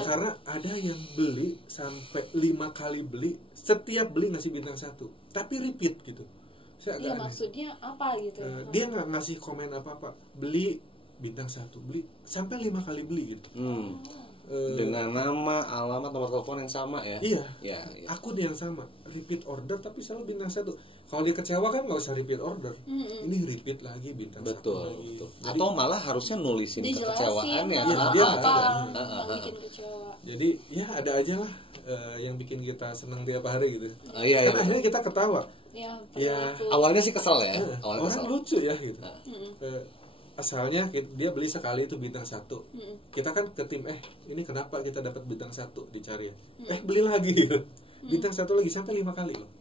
Karena ada yang beli sampai 5 kali beli, setiap beli ngasih bintang 1, tapi repeat gitu. Saya agak Iya aneh. maksudnya apa gitu? Dia nggak ngasih komen apa-apa, beli bintang 1, beli sampai 5 kali beli gitu. Dengan nama, alamat, nomor telepon yang sama ya. Iya. Ya. Akun yang sama, repeat order tapi selalu bintang 1. Kalau dia kecewa kan nggak usah repeat order. Ini repeat lagi bintang 1 Betul. lagi. Jadi, Atau malah harusnya nulisin kekecewaan ya. dia apa ada. yang bikin kecewa. jadi ya ada aja lah yang bikin kita senang tiap hari gitu. Iya. Kan akhirnya kita ketawa. Ya, Ya. perilaku. Awalnya sih kesel ya. Awalnya Orang kesel. lucu ya gitu. Asalnya dia beli sekali itu bintang 1. Kita kan ke tim ini kenapa kita dapat bintang 1 dicari ya. Beli lagi gitu. Bintang 1 lagi sampai 5 kali loh.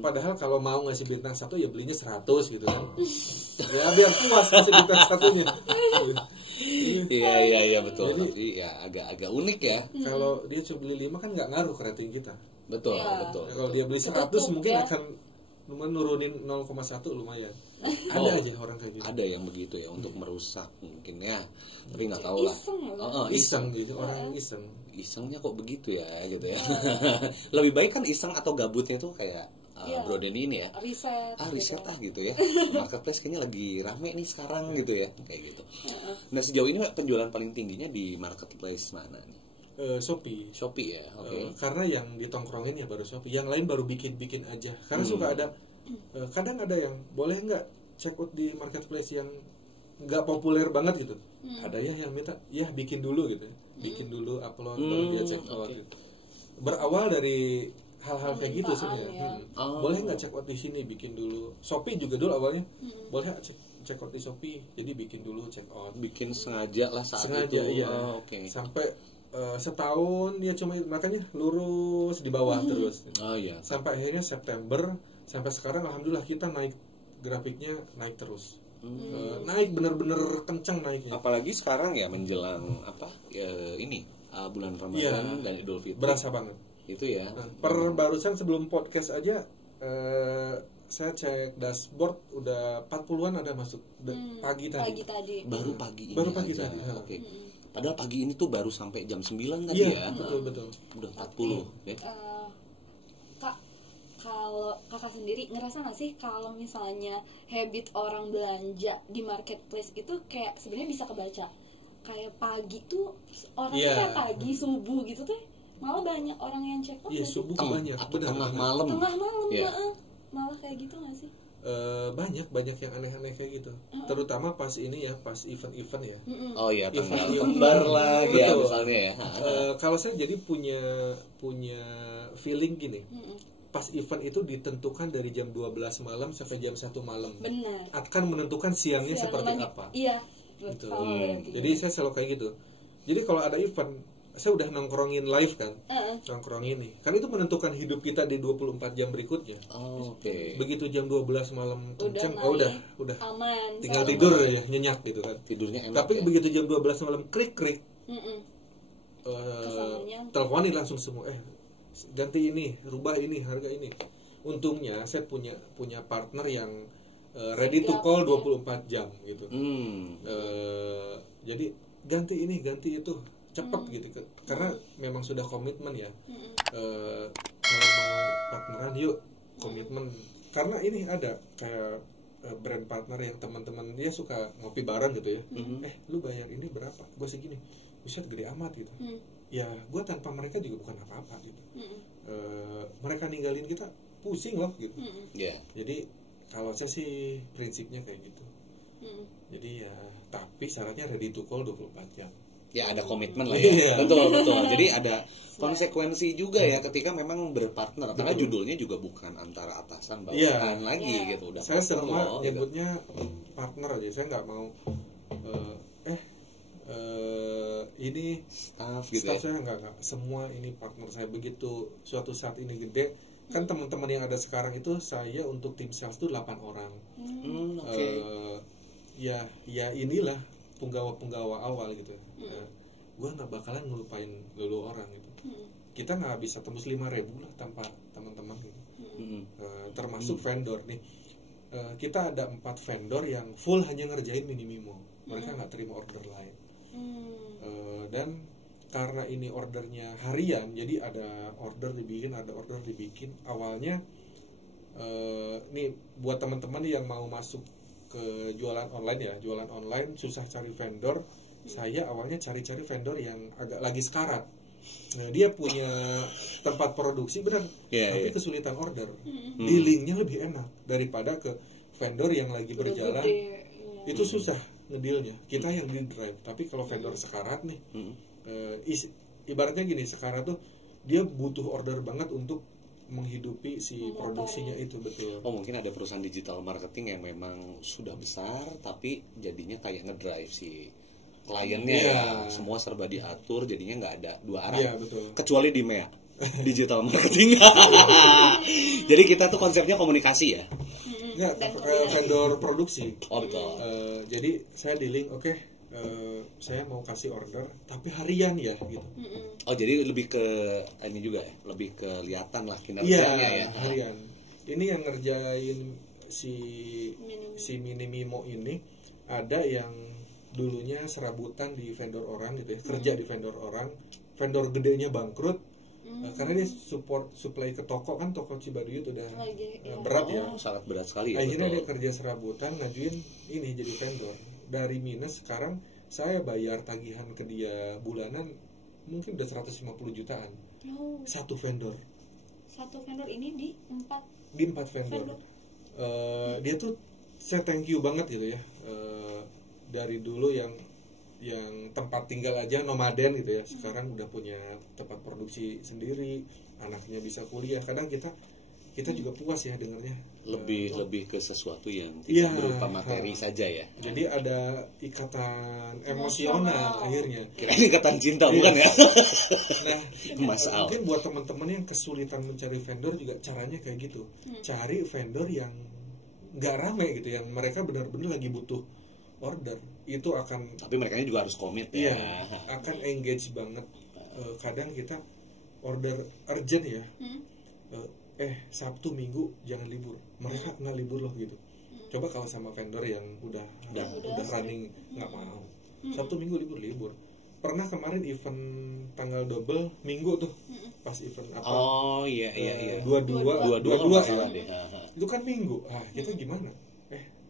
Padahal kalau mau ngasih bintang 1 ya belinya 100 gitu kan. Ya biar puas ngasih bintang 1-nya. Iya betul. Jadi, tapi ya agak unik ya. Kalau dia cuma beli 5 kan nggak ngaruh ke rating kita. Betul. Ya. Kalau dia beli 100 Ketutup, mungkin ya. akan nurunin 0,1 lumayan. Ada aja orang kayak gitu. Ada yang begitu ya untuk merusak mungkin ya. Tapi nggak tahu lah. Iseng ya, Bang? Iseng gitu, orang iseng. Isengnya kok begitu ya gitu ya. Lebih baik kan iseng atau gabutnya tuh kayak Bro Denny ini ya. Riset gitu ya. Marketplace kayaknya lagi rame nih sekarang gitu ya, kayak gitu. Nah sejauh ini penjualan paling tingginya di marketplace mana nih? Shopee ya, oke. karena yang ditongkrongin ya baru Shopee, yang lain baru bikin aja karena suka ada kadang ada yang boleh nggak check out di marketplace yang nggak populer banget gitu. Ada yang minta ya bikin dulu gitu, bikin dulu upload baru dia check out gitu. Berawal dari hal-hal kayak gitu sebenarnya. Boleh nggak check out di sini, bikin dulu. Shopee juga dulu awalnya boleh check out di Shopee, jadi bikin dulu check out, bikin sengaja lah saat sengaja itu. iya. Sampai setahun dia cuma makanya lurus di bawah terus. Iya. Sampai akhirnya September sampai sekarang alhamdulillah kita naik, grafiknya naik terus. Naik bener-bener kenceng naiknya. Apalagi sekarang ya menjelang ini bulan Ramadan dan Idul Fitri. Berasa banget. Itu ya. Barusan sebelum podcast aja saya cek dashboard udah 40-an ada masuk pagi tadi. Baru pagi ini. Baru pagi aja. tadi. Oke. Padahal pagi ini tuh baru sampai jam 9 tadi Iya, ya. betul. Udah 40 ya. Kak, kalau kakak sendiri ngerasa nggak sih kalau misalnya habit orang belanja di marketplace itu kayak sebenarnya bisa kebaca? kayak pagi tuh Iya. orangnya pagi subuh gitu teh malah banyak orang yang check out Iya, nggak sih? subuh banyak, atau benar. tengah malam. Tengah malam Iya. malah kayak gitu nggak sih? Banyak yang aneh-aneh kayak gitu. Terutama pas ini ya, pas event-event ya. Oh iya, tanggal Event- kembar lah ya Betul. misalnya ya. Kalau saya jadi punya feeling gini. Pas event itu ditentukan dari jam 12 malam sampai jam 1 malam. Benar. Akan menentukan siangnya Siang seperti banyak. apa. Iya, Gitu. betul. Jadi saya selalu kayak gitu. Jadi kalau ada event, saya udah nongkrongin live kan. Heeh. Nongkrongin nih. Kan itu menentukan hidup kita di 24 jam berikutnya. Oh, oke. Begitu jam 12 malam kenceng, naik, udah aman. tinggal selalu tidur aman. ya, nyenyak gitu kan. Tidurnya enak. Tapi ya? begitu jam 12 malam krik-krik, Mm-mm. Kesananya. teleponin langsung semua, ganti ini, rubah ini, harga ini. Untungnya saya punya partner yang ready to Sigap, call ya. 24 jam gitu. Jadi ganti ini, ganti itu, cepet gitu kan. Karena memang sudah komitmen ya. Kalau mau partneran yuk komitmen. Karena ini ada kayak brand partner yang teman-teman dia suka ngopi bareng gitu ya. Lu bayar ini berapa? Gue sih gini, buset gede amat gitu. Ya gue tanpa mereka juga bukan apa-apa gitu. Mereka ninggalin kita pusing loh gitu. Ya. Jadi kalau saya sih prinsipnya kayak gitu. Jadi ya tapi syaratnya ready to call 24 jam. Ya ada komitmen lah Iya. ya. Betul. Jadi ada konsekuensi juga ya ketika memang berpartner. Karena judulnya juga bukan antara atasan bawahan lagi gitu. Udah Saya partner semua loh, nyebutnya partner aja. Saya nggak mau ini staff gitu. staff saya nggak semua ini partner saya. Begitu suatu saat ini gede kan teman-teman yang ada sekarang itu saya untuk tim sales itu 8 orang. Oke. Ya inilah penggawa awal gitu. Gue nggak bakalan ngelupain dulu orang gitu. Kita nggak bisa tembus 5.000 lah tanpa teman-teman gitu. Termasuk vendor nih. Kita ada 4 vendor yang full hanya ngerjain Minimimo. Mereka nggak terima order lain. Dan karena ini ordernya harian, jadi ada order dibikin, ada order dibikin. Awalnya nih buat teman-teman yang mau masuk ke jualan online ya, jualan online susah cari vendor. Saya awalnya cari-cari vendor yang agak lagi sekarat. Dia punya tempat produksi benar, tapi kesulitan order. Dealingnya lebih enak daripada ke vendor yang lagi berjalan. Itu susah ngedealnya. Kita yang di drive. Tapi kalau vendor sekarat nih, ibaratnya gini, sekarat tuh dia butuh order banget untuk menghidupi si produksinya itu. Betul. Oh mungkin ada perusahaan digital marketing yang memang sudah besar tapi jadinya kayak ngedrive si kliennya ya. Semua serba diatur jadinya nggak ada dua arah. Iya, betul. Kecuali di MEA digital marketing. Jadi kita tuh konsepnya komunikasi ya. Ya, vendor produksi. Oh betul. Jadi saya dealing, saya mau kasih order tapi harian ya gitu. Oh jadi lebih ke ini juga ya, lebih kelihatan lah kinerjanya ya. Harian. Ini yang ngerjain si Minimimo ini ada yang dulunya serabutan di vendor orang gitu ya, kerja di vendor orang, vendor gedenya bangkrut. Karena dia supply ke toko kan, toko Cibaduyut udah berat ya. Sangat berat sekali ya. Akhirnya betul. dia kerja serabutan, ngajuin ini jadi vendor. Dari minus sekarang saya bayar tagihan ke dia bulanan mungkin udah 150 jutaan. Satu vendor. Satu vendor ini di 4 vendor. Dia tuh saya thank you banget gitu ya. Dari dulu yang tempat tinggal aja nomaden gitu ya, sekarang udah punya tempat produksi sendiri, anaknya bisa kuliah. Kadang kita juga puas ya dengarnya. Lebih ke sesuatu yang tidak berupa materi saja ya. Jadi ada ikatan emosional akhirnya. Kira-kira ikatan cinta bukan ya? Nah, Masalah. mungkin buat teman-teman yang kesulitan mencari vendor juga caranya kayak gitu. Cari vendor yang nggak rame gitu, yang mereka benar-benar lagi butuh order. Itu akan, Tapi mereka juga harus komit ya. akan engage banget. Kadang kita order urgent ya. Sabtu Minggu jangan libur. Mereka nggak libur loh gitu. Coba kalau sama vendor yang udah running, nggak mau. Sabtu Minggu libur. Pernah kemarin event tanggal double Minggu tuh, pas event apa? Oh iya. 22 masalah ya. deh. Itu kan Minggu. Kita gimana?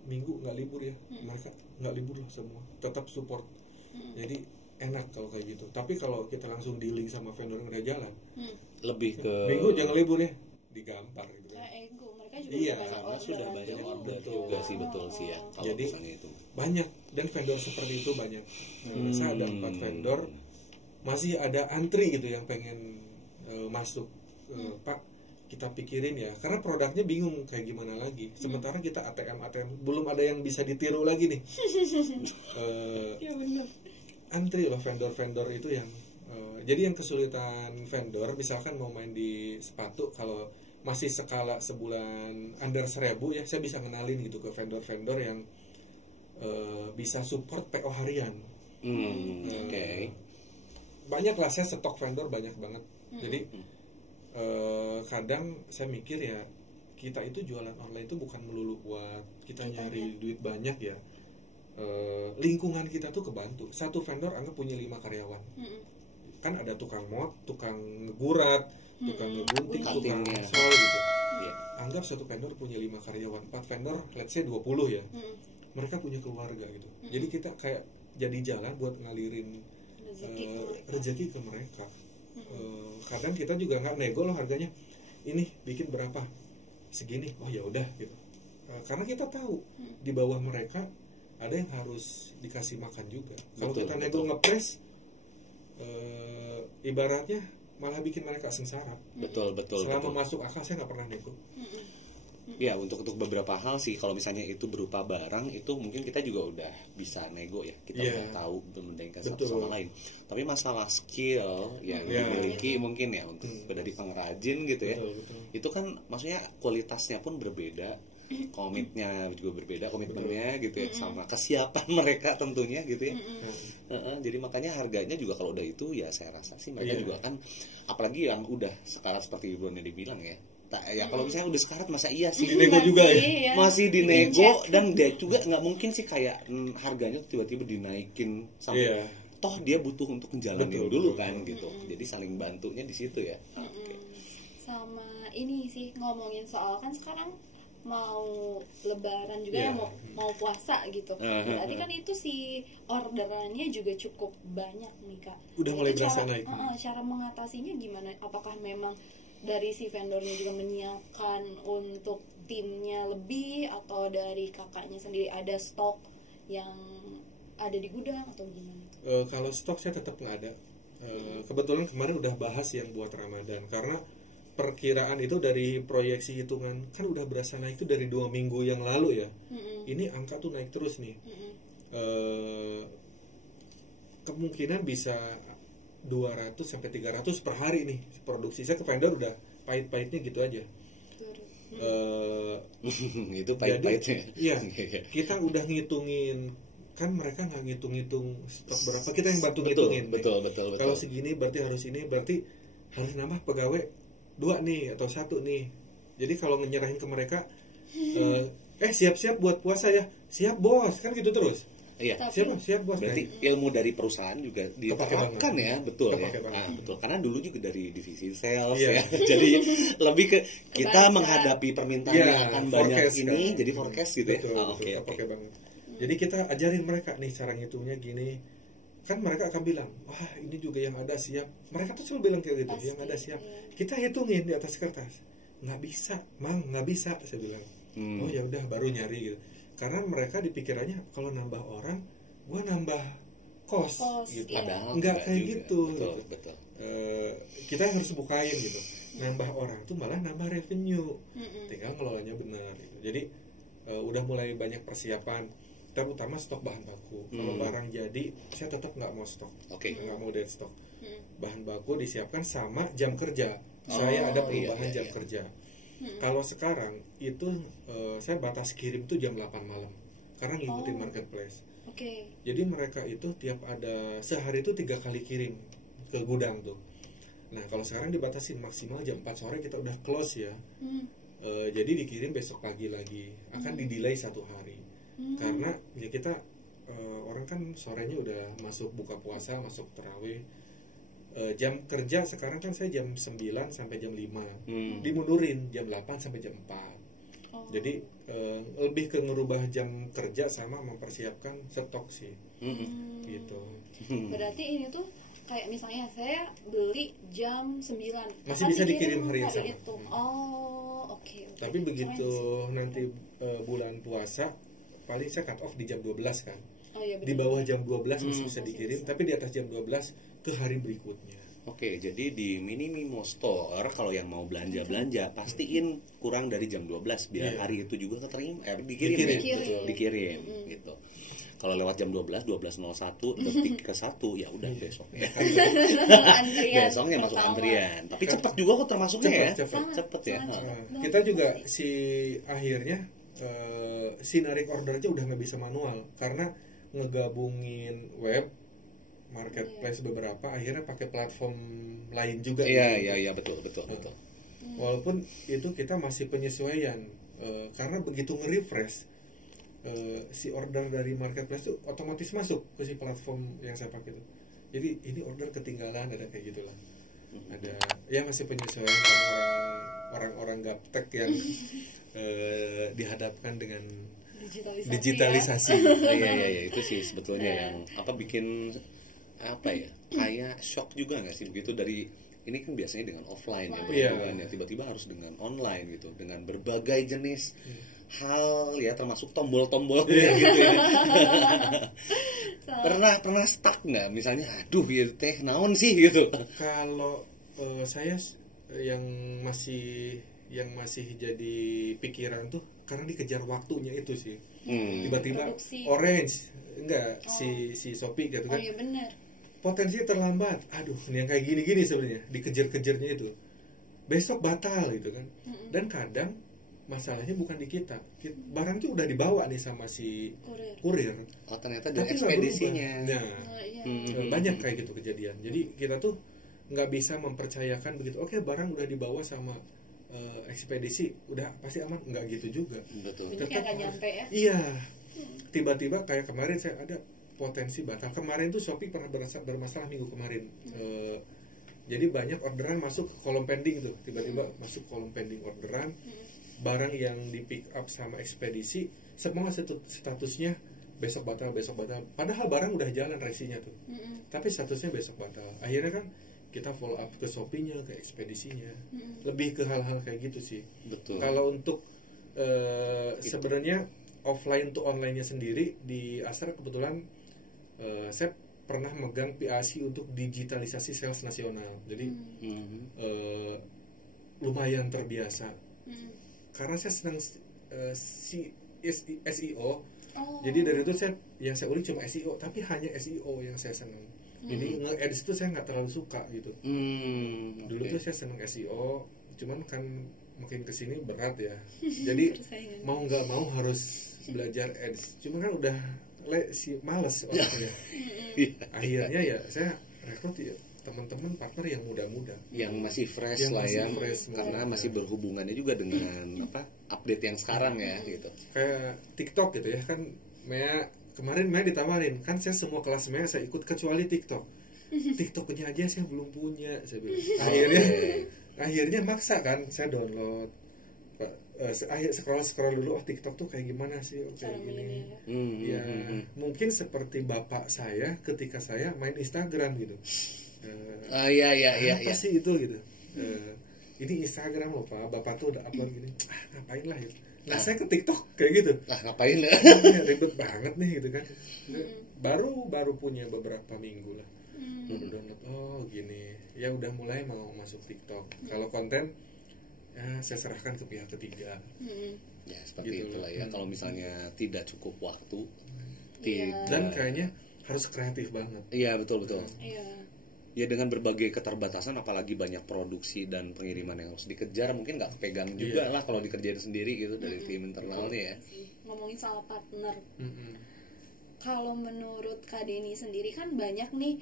Minggu nggak libur ya. Mereka nggak libur loh semua. Tetap support. Jadi enak kalau kayak gitu. Tapi kalau kita langsung dealing sama vendor yang udah jalan, lebih ke minggu jangan libur ya, digampar gitu kan. Ego mereka juga Iya, sudah banyak order juga sih, betul sih ya kalau Jadi misalnya itu. banyak, dan vendor seperti itu banyak. Saya ada 4 vendor, masih ada antri gitu yang pengen masuk. Pak, kita pikirin ya, karena produknya bingung kayak gimana lagi. Sementara kita ATM belum ada yang bisa ditiru lagi nih. Ya benar. Antri loh vendor-vendor itu yang jadi yang kesulitan vendor, misalkan mau main di sepatu, kalau masih skala sebulan under 1000 ya, saya bisa kenalin gitu ke vendor-vendor yang bisa support PO harian. Oke. Banyak lah, saya stok vendor banyak banget. Jadi kadang saya mikir ya, kita itu jualan online itu bukan melulu buat kita nyari duit banyak ya. Lingkungan kita tuh kebantu. Satu vendor anggap punya 5 karyawan. Kan ada tukang mod, tukang ngegurat, tukang ngegunting, tukang sol gitu. Anggap satu vendor punya 5 karyawan, 4 vendor let's say 20 ya. Mereka punya keluarga gitu. Jadi kita kayak jadi jalan buat ngalirin rezeki ke mereka. Kadang kita juga nggak nego loh harganya. Ini bikin berapa? Segini. Oh ya udah gitu. Karena kita tahu di bawah mereka ada yang harus dikasih makan juga. Kalau kita nego ngepres, ibaratnya malah bikin mereka sengsara. Betul. Selama masuk akal saya nggak pernah nego. Ya, untuk beberapa hal sih, kalau misalnya itu berupa barang, itu mungkin kita juga udah bisa nego ya, kita udah tahu membandingkan satu sama lain. Tapi masalah skill yang dimiliki mungkin ya untuk dari pengrajin gitu ya, itu kan maksudnya kualitasnya pun berbeda, komitnya juga berbeda, komitmennya gitu ya, sama kesiapan mereka tentunya gitu ya. Jadi makanya harganya juga kalau udah itu ya saya rasa sih mereka juga kan, apalagi yang udah sekarat seperti Ibu Nedi bilang ya. Ya kalau misalnya udah sekarat masa iya sih dinego juga ya, masih dinego, dan dia juga nggak mungkin sih kayak harganya tiba-tiba dinaikin sampai toh dia butuh untuk menjalani dulu kan gitu. Jadi saling bantunya di situ ya. Sama ini sih, ngomongin soal kan sekarang mau lebaran juga ya, mau puasa gitu. Berarti kan itu si orderannya juga cukup banyak nih Kak. Udah mulai berasa naik. Cara mengatasinya gimana? Apakah memang dari si vendornya juga menyiapkan untuk timnya lebih, atau dari kakaknya sendiri ada stok yang ada di gudang atau gimana? Kalau stok saya tetap nggak ada. Kebetulan kemarin udah bahas yang buat Ramadan, karena perkiraan itu dari proyeksi hitungan kan udah berasa naik itu dari 2 minggu yang lalu ya. Ini angka tuh naik terus nih. Kemungkinan bisa 200 sampai 300 per hari nih produksi. Saya ke vendor udah pahit-pahitnya gitu aja. Itu pahit-pahitnya. Iya. Kita udah ngitungin, kan mereka nggak ngitung-ngitung stok berapa, kita yang bantu ngitungin. Betul. Kalau segini berarti harus ini, berarti harus nambah pegawai 2 nih atau 1 nih. Jadi kalau nyerahin ke mereka, siap-siap buat puasa ya, siap bos, kan gitu terus. Iya. Siap bos. Berarti ilmu dari perusahaan juga diterapkan ya, betul ya. Betul. Karena dulu juga dari divisi sales ya. Jadi lebih ke kita menghadapi permintaan yang akan banyak ini, jadi forecast gitu ya. Oke. Banget. Jadi kita ajarin mereka nih cara ngitungnya gini. Kan mereka akan bilang, wah ini juga yang ada siap. Mereka tuh selalu bilang kayak gitu, yang ada siap. Kita hitungin di atas kertas. Nggak bisa, Mang, nggak bisa, saya bilang. Oh ya udah, baru nyari gitu. Karena mereka dipikirannya kalau nambah orang, gua nambah kos gitu. Padahal nggak kayak juga. gitu. Betul. Kita yang harus bukain gitu. Nambah orang tuh malah nambah revenue. Tinggal ngelolanya benar. Gitu. Jadi udah mulai banyak persiapan, terutama stok bahan baku. Kalau barang jadi, saya tetap nggak mau stok. Nggak mau dead stock. Bahan baku disiapkan sama jam kerja. Saya ada perubahan jam kerja. Kalau sekarang itu saya batas kirim tuh jam 8 malam karena ngikutin marketplace. Jadi mereka itu tiap ada sehari itu 3 kali kirim ke gudang tuh. Nah kalau sekarang dibatasin maksimal jam 4 sore kita udah close ya. Jadi dikirim besok pagi lagi, akan di-delay 1 hari. Karena ya kita orang kan sorenya udah masuk buka puasa, masuk tarawih. Jam kerja sekarang kan saya jam 9 sampai jam 5 dimundurin jam 8 sampai jam 4. Jadi lebih ke ngerubah jam kerja sama mempersiapkan stok sih. Gitu. Berarti ini tuh kayak misalnya saya beli jam 9 Masih bisa dikirim hari yang sama. itu. Oh, oke. Tapi begitu nanti bulan puasa paling saya cut off di jam 12 kan. Oh, iya, Di bawah jam 12 masih bisa Masih dikirim, bisa. tapi di atas jam 12 ke hari berikutnya. Oke, jadi di Minimimo Store kalau yang mau belanja pastiin kurang dari jam 12 biar Iya. hari itu juga dikirim Dikirim. ya. Dikirim gitu. Kalau lewat jam 12:01 detik ke 1 ya udah besok ya. Antrian Besoknya masuk pertama. antrian. Tapi cepat juga kok termasuknya ya. Cepet. Cepet ya. Sangat Oh. cepat. Nah, kita juga si akhirnya si narik ordernya udah nggak bisa manual karena ngegabungin web marketplace beberapa, akhirnya pakai platform lain juga. Iya betul. Walaupun itu kita masih penyesuaian karena begitu nge-refresh si order dari marketplace itu otomatis masuk ke si platform yang saya pakai itu. Jadi ini order ketinggalan, ada kayak gitulah. Ada ya masih penyesuaian karena orang-orang gaptek yang dihadapkan dengan digitalisasi. Iya itu sih sebetulnya yang bikin kayak shock juga nggak sih begitu dari ini kan biasanya dengan offline ya berhubungan ya tiba-tiba harus dengan online gitu dengan berbagai jenis hal ya termasuk tombol-tombol gitu ya. pernah stuck nggak misalnya aduh ya teh naon sih gitu. Kalau saya yang masih jadi pikiran tuh karena dikejar waktunya itu sih. Tiba-tiba Produksi. orange enggak si Shopee gitu kan. Oh iya benar. Potensinya terlambat. Aduh, ini yang kayak gini-gini sebenarnya, dikejar-kejarnya itu. Besok batal gitu kan. Dan kadang masalahnya bukan di kita. Barang itu udah dibawa nih sama si kurir. Oh ternyata Tapi dari nggak ekspedisinya. berubah. Nah, banyak kayak gitu kejadian. Jadi kita tuh nggak bisa mempercayakan begitu. Oke, barang udah dibawa sama ekspedisi, udah pasti aman. Nggak gitu juga. Betul. Kayak nggak nyampe ya. Iya. Tiba-tiba kayak kemarin saya ada potensi batal. Kemarin tuh Shopee pernah bermasalah minggu kemarin. Jadi banyak orderan masuk ke kolom pending tuh. Tiba-tiba masuk kolom pending orderan. Barang yang di pick up sama ekspedisi semua statusnya besok batal. Padahal barang udah jalan resinya tuh. Tapi statusnya besok batal. Akhirnya kan kita follow up ke Shopee-nya, ke ekspedisinya. Lebih ke hal-hal kayak gitu sih. Betul. Kalau untuk sebenarnya offline to online-nya sendiri di Astra kebetulan saya pernah megang PAC untuk digitalisasi sales nasional. Jadi lumayan terbiasa. Karena saya senang SEO. Jadi dari itu yang saya ulik cuma SEO, tapi hanya SEO yang saya senang. Jadi nge-ads itu saya nggak terlalu suka gitu. Dulu tuh saya senang SEO, cuman kan makin kesini berat ya. Jadi mau nggak mau harus belajar ads. Cuman kan udah males orangnya. Akhirnya ya saya rekrut ya teman-teman partner yang muda-muda, yang masih fresh yang lah masih ya, fresh, karena masih berhubungannya juga dengan update yang sekarang ya gitu. Kayak TikTok gitu ya kan. Kemarin Mea ditawarin kan, saya semua kelas Mea saya ikut kecuali TikTok. TikToknya aja saya belum punya, saya bilang. Akhirnya maksa kan saya download. Scroll dulu, TikTok tuh kayak gimana sih, kayak gini. Ya mungkin seperti bapak saya ketika saya main Instagram gitu. Apa sih itu gitu. Ini Instagram loh Pak, bapak tuh udah upload gini. Ngapain lah gitu. Nah saya ke TikTok kayak gitu. Ngapain lah. Ribet banget nih gitu kan. Baru punya beberapa minggu lah. Udah download, oh gini. Ya udah mulai mau masuk TikTok. Kalau konten ya saya serahkan ke pihak ketiga. Ya seperti gitu itulah ya. Kalau misalnya tidak cukup waktu, dan kayaknya harus kreatif banget. Iya betul. Iya. Ya dengan berbagai keterbatasan, apalagi banyak produksi dan pengiriman yang harus dikejar, mungkin nggak kepegang juga lah kalau dikerjain sendiri gitu dari tim internalnya ya. Ngomongin soal partner, kalau menurut Kak Denny sendiri kan banyak nih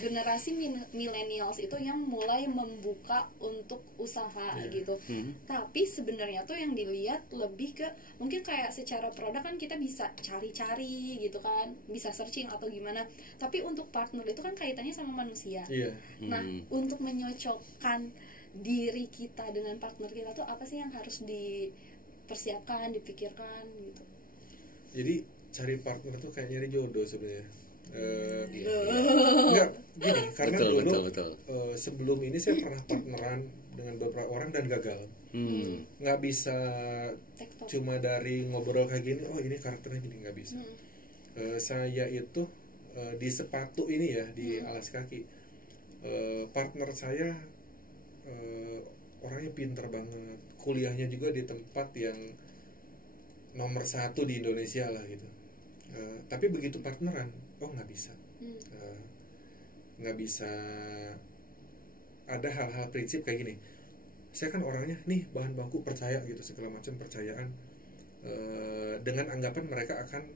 generasi millennials itu yang mulai membuka untuk usaha gitu. Tapi sebenarnya tuh yang dilihat lebih ke mungkin kayak secara produk kan kita bisa cari-cari gitu kan, bisa searching atau gimana. Tapi untuk partner itu kan kaitannya sama manusia. Nah, untuk menyocokkan diri kita dengan partner kita tuh apa sih yang harus dipersiapkan, dipikirkan gitu. Jadi cari partner tuh kayak nyari jodoh sebenarnya. Iya. Enggak gini, karena Betul, dulu betul. Sebelum ini saya pernah partneran dengan beberapa orang dan gagal. Nggak bisa TikTok. cuma dari ngobrol kayak gini, oh ini karakternya gini, nggak bisa. Saya itu di sepatu ini ya, di alas kaki, partner saya orangnya pinter banget, kuliahnya juga di tempat yang nomor 1 di Indonesia lah gitu. Tapi begitu partneran, oh nggak bisa. Nggak bisa. Ada hal-hal prinsip kayak gini. Saya kan orangnya nih bahan baku percaya gitu, segala macam percayaan, dengan anggapan mereka akan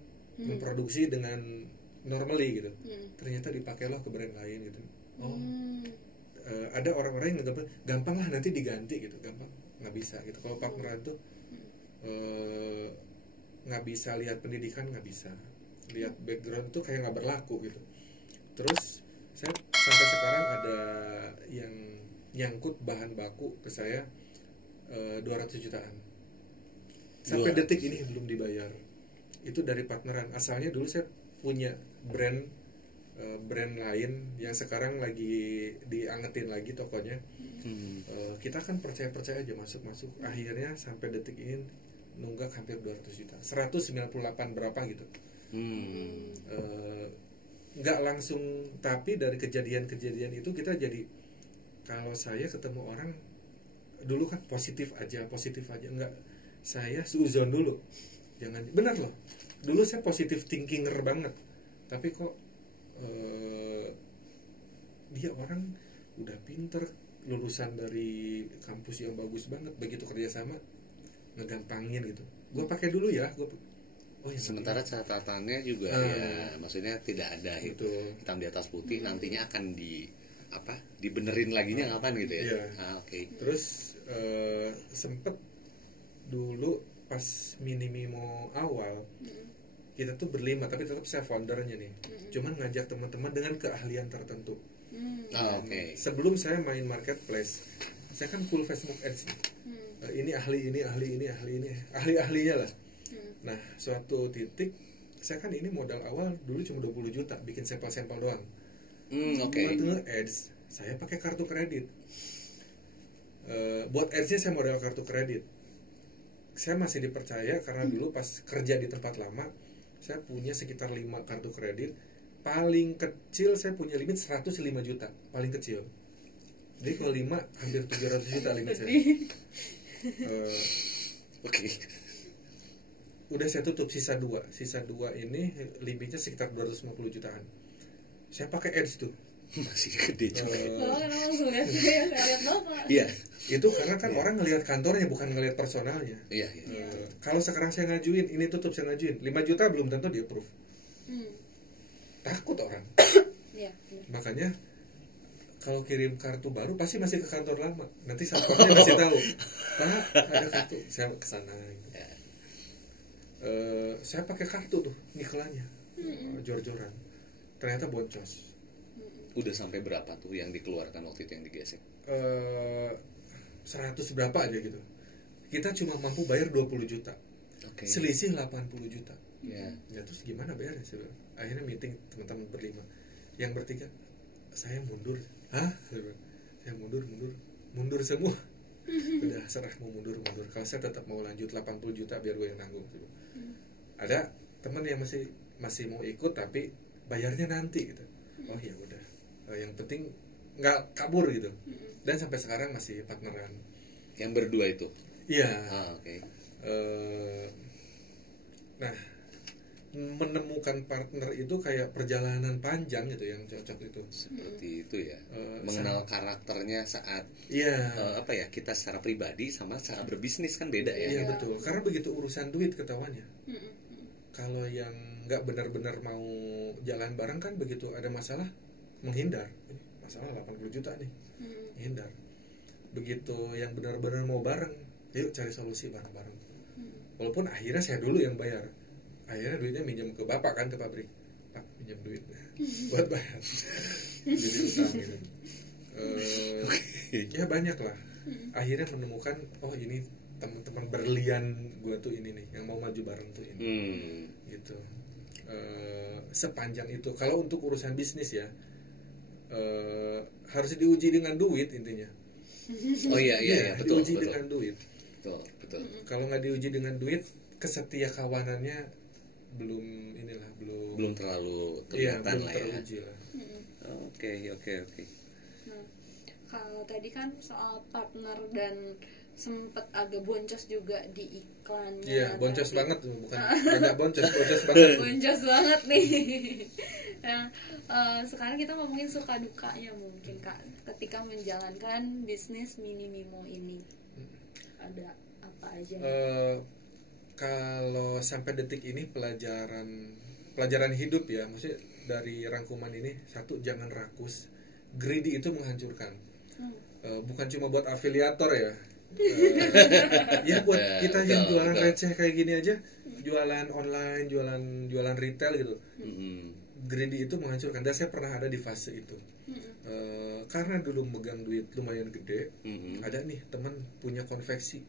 memproduksi dengan normally gitu. Ternyata dipakai loh ke brand lain gitu. Ada orang-orang yang gampang lah nanti diganti gitu, gampang. Nggak bisa gitu. Kalau partneran tuh nggak bisa lihat pendidikan, nggak bisa lihat background tuh kayak nggak berlaku gitu. Terus saya sampai sekarang ada yang nyangkut bahan baku ke saya 200 jutaan sampai detik ini belum dibayar. Itu dari partneran. Asalnya dulu saya punya brand lain yang sekarang lagi diangetin lagi tokonya. Kita kan percaya aja masuk. Akhirnya sampai detik ini nunggak hampir 200 juta, 198 berapa gitu. Nggak langsung, tapi dari kejadian itu kita jadi, kalau saya ketemu orang dulu kan positif aja, enggak, saya suzon dulu, jangan, benar loh, dulu saya positive thinkinger banget, tapi kok dia orang udah pinter, lulusan dari kampus yang bagus banget, begitu kerjasama ngegampangin gitu. Gue pakai dulu ya, sementara catatannya juga ya, maksudnya tidak ada itu hitam di atas putih, nantinya akan dibenerin laginya kapan gitu ya. Oke. Terus sempet dulu pas Minimimo awal kita tuh berlima, tapi tetap saya foundernya nih, cuman ngajak teman-teman dengan keahlian tertentu. Sebelum saya main marketplace, saya kan full Facebook Ads nih. Ini ahlinya lah. Nah, suatu titik saya kan ini modal awal dulu cuma 20 juta bikin sampel-sampel doang. Buat nge-ads saya pakai kartu kredit. Buat ads-nya saya modal kartu kredit. Saya masih dipercaya karena dulu pas kerja di tempat lama saya punya sekitar 5 kartu kredit. Paling kecil saya punya limit 105 juta, paling kecil. Jadi kalau 5 hampir 700 juta limit saya. Udah saya tutup sisa 2 ini limitnya sekitar 250 jutaan. Saya pakai ads tuh masih gede juga. Iya. Itu karena kan orang ngelihat kantornya bukan ngelihat personalnya. Kalau sekarang saya ngajuin, ini tutup saya ngajuin 5 juta belum tentu di approve. Takut orang. Makanya kalau kirim kartu baru pasti masih ke kantor lama. Nanti satpamnya masih tahu. Pak, ada kartu, saya kesana gitu. Saya pakai kartu tuh iklannya, jor-joran, ternyata boncos. Udah sampai berapa tuh yang dikeluarkan waktu itu yang digesek? 100 berapa aja gitu. Kita cuma mampu bayar 20 juta, selisih 80 juta. Ya terus gimana bayarnya? Akhirnya meeting teman-teman berlima, yang bertiga saya mundur. Saya mundur semua. Udah serah, mau mundur. Kalau saya tetap mau lanjut 80 juta biar gue yang nanggung. Ada teman yang masih mau ikut tapi bayarnya nanti gitu. Oh ya udah, yang penting nggak kabur gitu. Dan sampai sekarang masih partneran. Yang berdua itu? Iya. Nah, menemukan partner itu kayak perjalanan panjang gitu yang cocok itu. Seperti itu ya. Mengenal karakternya saat kita secara pribadi sama secara berbisnis kan beda ya. Iya betul. Karena begitu urusan duit ketahuannya. Kalau yang nggak benar-benar mau jalan bareng kan begitu ada masalah menghindar. Masalah 80 juta nih. Menghindar. Begitu yang benar-benar mau bareng, yuk cari solusi bareng-bareng. Walaupun akhirnya saya dulu yang bayar. Akhirnya duitnya minjem ke bapak kan, ke pabrik. Pak, pinjam duit buat bayar. Jadi utang gitu. Ya banyak lah akhirnya menemukan oh ini teman-teman berlian gue tuh ini nih yang mau maju bareng tuh ini gitu. Sepanjang itu kalau untuk urusan bisnis ya harus diuji dengan duit intinya. Oh iya betul diuji betul. dengan duit. Betul. Kalau nggak diuji dengan duit, kesetia kawanannya belum terlalu kelihatan lah ya. teruji lah. Oke. Nah, kalau tadi kan soal partner dan sempet agak boncos juga di iklannya. Iya, boncos tapi... banget tuh, bukan agak boncos banget. Boncos banget nih. Nah, sekarang kita ngomongin suka dukanya mungkin Kak ketika menjalankan bisnis Mini Mimo ini. Ada apa aja? Kalau sampai detik ini pelajaran hidup ya, maksudnya dari rangkuman ini, satu, jangan rakus. Greedy itu menghancurkan. Bukan cuma buat afiliator ya. Ya buat kita yang jualan receh kayak gini aja, jualan online, jualan retail gitu. Greedy itu menghancurkan. Dan saya pernah ada di fase itu. Karena dulu megang duit lumayan gede, ada nih teman punya konveksi,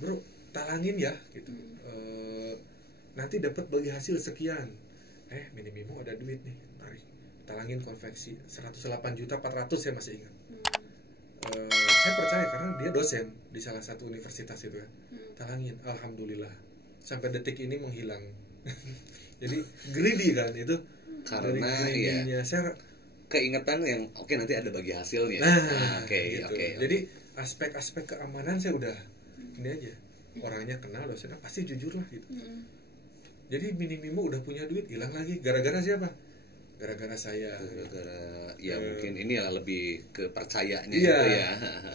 bro talangin ya gitu, nanti dapat bagi hasil sekian. Mini Mimo ada duit nih, tarik, talangin konveksi 108 juta 400 saya masih ingat. Saya percaya karena dia dosen di salah satu universitas itu ya. Talangin, alhamdulillah sampai detik ini menghilang. Jadi greedy kan itu, karena ya saya keingetan yang oke, nanti ada bagi hasilnya. Oke. Jadi aspek-aspek keamanan saya udah ini aja, orangnya kenal, dosennya pasti jujur lah gitu. Jadi Mini Mimo udah punya duit hilang lagi gara-gara siapa? Gara-gara saya. Ya mungkin ini lah lebih ke percayanya gitu ya.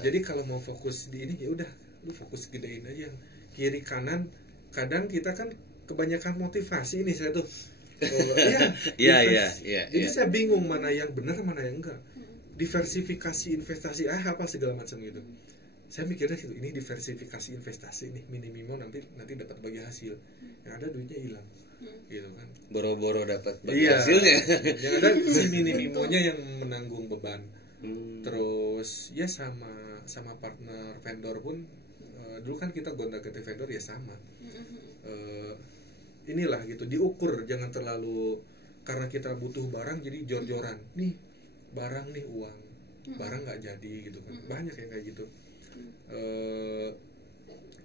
Jadi kalau mau fokus di ini ya udah, lu fokus gedein aja kiri kanan. Kadang kita kan kebanyakan motivasi ini saya tuh. Iya. Jadi saya bingung mana yang benar mana yang enggak. Diversifikasi investasi apa segala macam gitu. Saya mikirnya gitu, ini diversifikasi investasi nih, Mini Mimo nanti dapat bagi hasil. Yang ada duitnya hilang. Gitu kan. Boro-boro dapat bagi hasilnya. Yang ada si Mini Mimonya yang menanggung beban. Terus ya sama partner vendor pun dulu kan kita gonta-ganti vendor ya sama. Inilah gitu, diukur, jangan terlalu karena kita butuh barang jadi jor-joran. Nih, barang nih uang. Barang nggak jadi gitu kan. Banyak yang kayak gitu.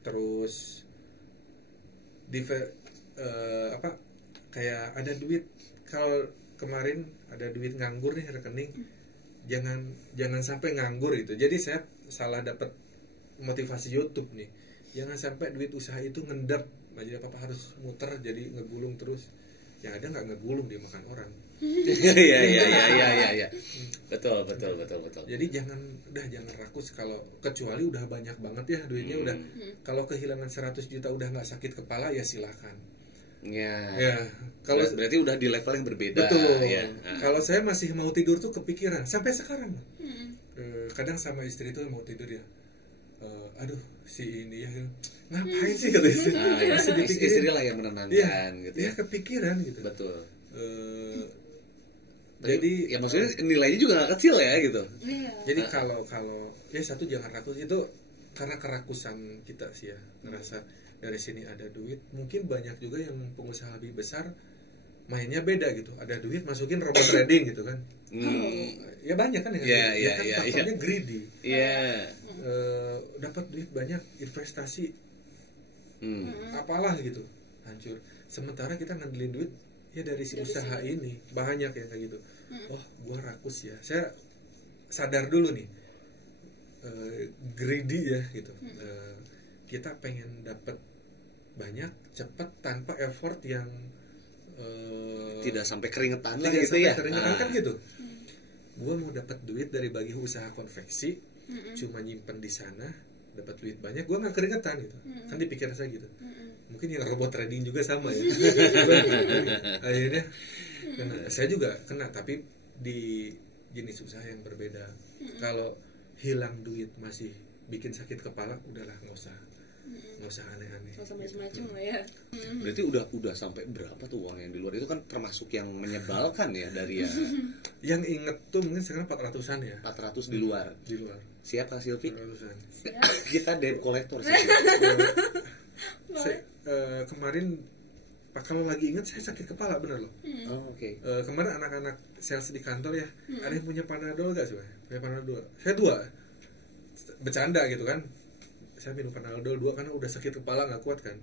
Terus kayak ada duit, kalau kemarin ada duit nganggur nih rekening, jangan sampai nganggur gitu. Jadi saya salah dapat motivasi YouTube nih, jangan sampai duit usaha itu ngendap aja, apa harus muter jadi ngegulung terus. Yang ada nggak ngegulung, dimakan orang. Iya. Betul. Jadi jangan rakus, kalau kecuali udah banyak banget ya duitnya, udah kalau kehilangan 100 juta udah nggak sakit kepala ya silakan. Ya, kalau berarti udah di level yang berbeda. Betul. Ya. Kalau saya masih mau tidur tuh kepikiran sampai sekarang. Kadang sama istri tuh mau tidur ya. Aduh si ini ya ngapain sih katanya. Masih dipikirin. Istri lah yang menenangkan gitu. Ya kepikiran gitu. Betul. Jadi ya maksudnya nilainya juga nggak kecil ya gitu. Jadi kalau ya satu, jangan rakus, itu karena kerakusan kita sih ya, ngerasa dari sini ada duit. Mungkin banyak juga yang pengusaha lebih besar mainnya beda gitu, ada duit masukin robot trading gitu kan. Ya banyak kan ya. Faktornya greedy. Dapat duit banyak, investasi apalah gitu, hancur. Sementara kita ngandelin duit ya dari si usaha ini, banyak yang kayak gitu. Gua rakus ya, saya sadar dulu nih, greedy ya gitu. Kita pengen dapat banyak cepat tanpa effort yang tidak sampai keringetan lah gitu ya. Keringetan kan gitu. Gua mau dapat duit dari bagi usaha konveksi, cuma nyimpen di sana, dapat duit banyak, gua nggak keringetan gitu. Kan dipikir saya gitu. Mungkin yang robot trading juga sama ya. Akhirnya saya juga kena, tapi di jenis usaha yang berbeda. Kalau hilang duit masih bikin sakit kepala, udahlah nggak usah. nggak usah aneh-aneh. Nggak usah macam-macam lah ya. Berarti udah sampai berapa tuh uang yang di luar itu kan termasuk yang menyebalkan ya dari ya. Yang inget tuh mungkin sekarang 400-an ya. 400 di luar. Di luar. Siap Kak Silvi? 400-an. Kita debt collector sih. Kemarin kalau lagi inget saya sakit kepala bener loh. Oh, oke. Kemarin anak-anak sales di kantor ya, ada yang punya Panadol gak sih? Punya Panadol. Saya 2. Bercanda gitu kan. Saya minum Panadol 2 karena udah sakit kepala nggak kuat kan.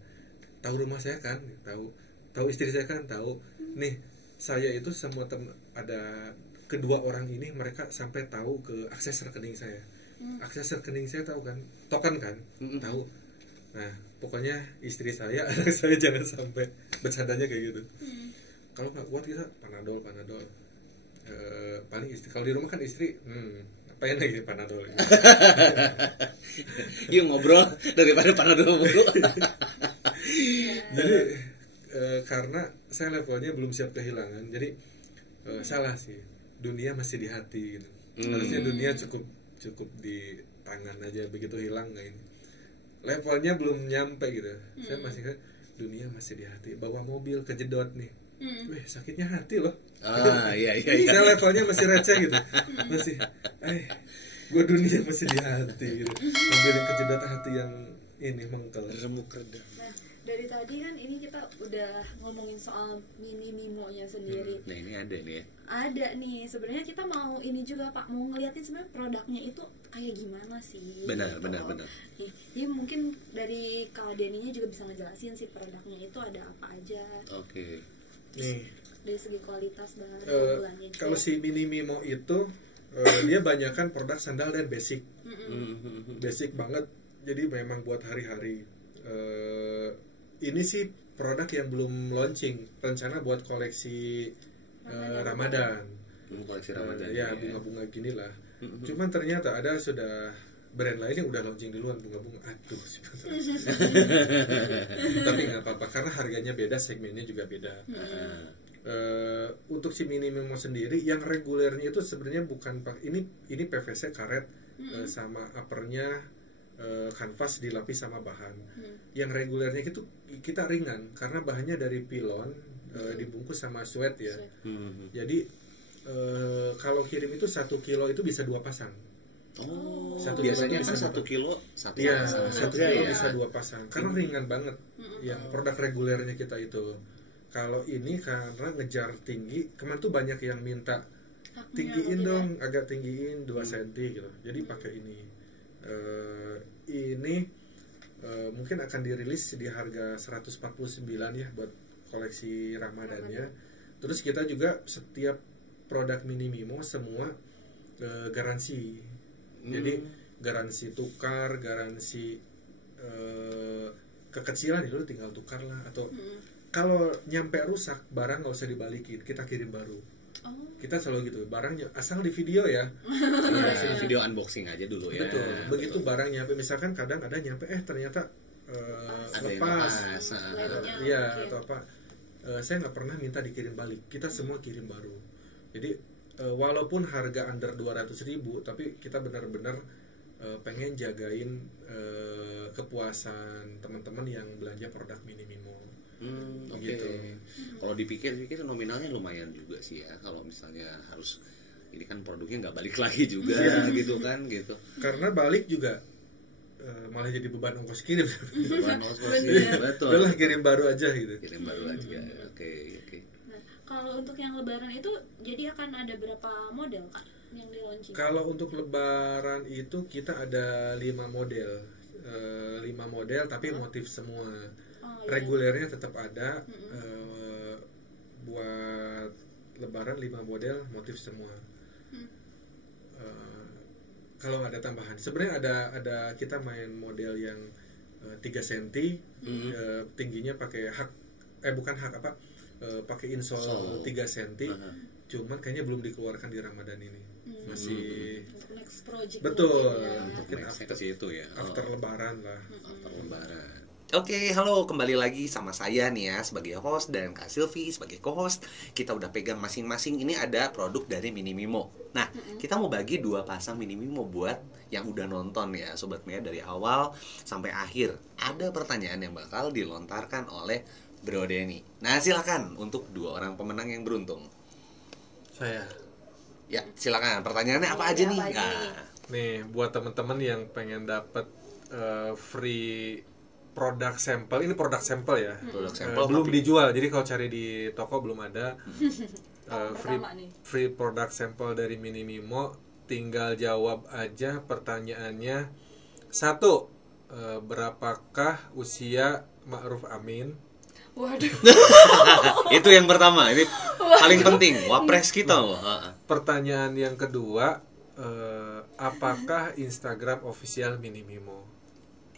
Tahu rumah saya kan, tahu istri saya kan, tahu. Nih, saya itu semua ada kedua orang ini mereka sampai tahu ke akses rekening saya. Akses rekening saya tahu kan, token kan, tahu. Nah, pokoknya istri saya, anak saya jangan sampai bercandanya kayak gitu. Kalau nggak kuat kita Panadol. Paling istri kalau di rumah kan istri, ngapain lagi Panadol? Yuk ngobrol daripada Panadol mulu. Jadi karena saya levelnya belum siap kehilangan, jadi salah sih. Dunia masih di hati gitu. Harusnya dunia cukup di tangan aja, begitu hilang nggak ini. Levelnya belum nyampe gitu. Saya masih kan dunia masih di hati. Bawa mobil kejedot nih. Wih, sakitnya hati loh. Iya. Saya levelnya masih receh gitu. Masih gue dunia masih di hati gitu. Mobilnya kejedot hati yang ini mengkel. Remuk reda. Dari tadi kan ini kita udah ngomongin soal Mini Mimo-nya sendiri. Nah, ini ada nih ya. Ada nih, sebenarnya kita mau ini juga Pak, mau ngeliatin sebenarnya produknya itu kayak gimana sih. Benar. Nih, jadi mungkin dari Kak Deninya juga bisa ngejelasin sih produknya itu ada apa aja. Oke. Nih, dari segi kualitas dan keunggulannya juga. kalau si Mini Mimo itu dia banyakkan produk sandal dan basic. Basic banget. Jadi memang buat hari-hari. Ini sih produk yang belum launching, rencana buat koleksi Ramadan. Koleksi Ramadan. Ya, bunga-bunga gini lah. Cuman ternyata ada sudah brand lain yang udah launching duluan bunga-bunga. Aduh, tapi nggak apa-apa karena harganya beda, segmennya juga beda. Untuk si Mini Mimo sendiri, yang regulernya itu sebenarnya bukan ini PVC karet sama uppernya kanvas dilapis sama bahan. Yang regulernya itu kita ringan karena bahannya dari pilon, dibungkus sama sweat ya. Jadi kalau kirim itu 1 kilo itu bisa 2 pasang. Oh, biasanya kan 1 kilo satu ya, pasang. 1 kilo bisa 2 pasang karena ringan banget. Yang produk regulernya kita itu. Kalau ini karena ngejar tinggi, kemarin tuh banyak yang minta tinggiin dong, agak tinggiin 2 cm gitu. Jadi pakai ini. Ini mungkin akan dirilis di harga 149 ya buat koleksi Ramadannya. Terus kita juga setiap produk Mini Mimo semua garansi. Jadi garansi tukar, garansi kekecilan itu tinggal tukar lah, atau kalau nyampe rusak barang nggak usah dibalikin, kita kirim baru. Kita selalu gitu, barangnya asal di video ya. Video unboxing aja dulu ya. Betul. Begitu barang nyampe, misalkan kadang ada nyampe ternyata lepas, atau apa. Saya nggak pernah minta dikirim balik. Kita semua kirim baru. Jadi walaupun harga under 200.000, tapi kita benar-benar pengen jagain kepuasan teman-teman yang belanja produk Mini Mimo. Gitu. Kalau dipikir-pikir nominalnya lumayan juga sih ya. Kalau misalnya harus ini kan produknya nggak balik lagi juga gitu kan gitu. Karena balik juga malah jadi beban ongkos kirim. Betul. Udah lah kirim baru aja gitu. Kirim baru aja. Oke. Nah, kalau untuk yang Lebaran itu jadi akan ada berapa model Kak yang di launching? Kalau untuk Lebaran itu kita ada 5 model. 5 model tapi motif semua. Regulernya tetap ada. Buat Lebaran 5 model motif semua. Kalau nggak ada tambahan, sebenarnya ada kita main model yang 3 cm, tingginya pakai pakai insole 3 cm. Cuman kayaknya belum dikeluarkan di Ramadan ini. Masih next project. Betul. Mungkin after itu ya. After Lebaran lah. After Lebaran. Oke, halo, kembali lagi sama saya nih ya sebagai host dan Kak Silvi sebagai co-host. Kita udah pegang masing-masing, ini ada produk dari Mini Mimo. Nah, kita mau bagi 2 pasang Mini Mimo buat yang udah nonton ya Sobat Mea dari awal sampai akhir. Ada pertanyaan yang bakal dilontarkan oleh Bro Denny. Nah, silakan untuk 2 orang pemenang yang beruntung. Saya. Ya, silakan. Pertanyaannya apa aja nih? Nih, buat teman-teman yang pengen dapat free produk sampel, ini produk sampel ya. Produk sampel belum tapi dijual, jadi kalau cari di toko belum ada. free nih. free produk sampel dari Mini Mimo, tinggal jawab aja pertanyaannya. 1, berapakah usia Ma'ruf Amin? Waduh. itu yang pertama, ini paling penting, wapres kita loh. Pertanyaan yang kedua, apakah Instagram official Mini Mimo?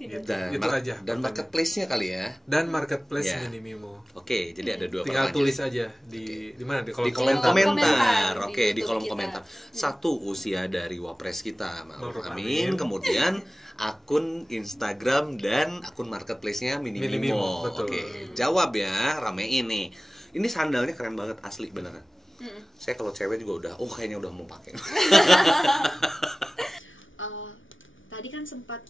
Dan, Itu aja dan pertanyaan. marketplace-nya kali ya. Dan marketplace Ya. Mini Mimo. Oke, jadi ada 2 Tinggal pertanyaan. tulis aja di mana, di kolom Di kolom komentar. komentar. Di Oke, di YouTube kolom kita. komentar. 1, usia dari wapres kita Ma'ruf Ma'ruf Amin. Amin. Kemudian akun Instagram dan akun marketplace-nya Mini Mini Mimo. Mimo, betul. Oke, jawab ya, ramein nih. Ini sandalnya keren banget, asli beneran. Saya kalau cewek juga udah, kayaknya udah mau pakai. Tadi kan sempat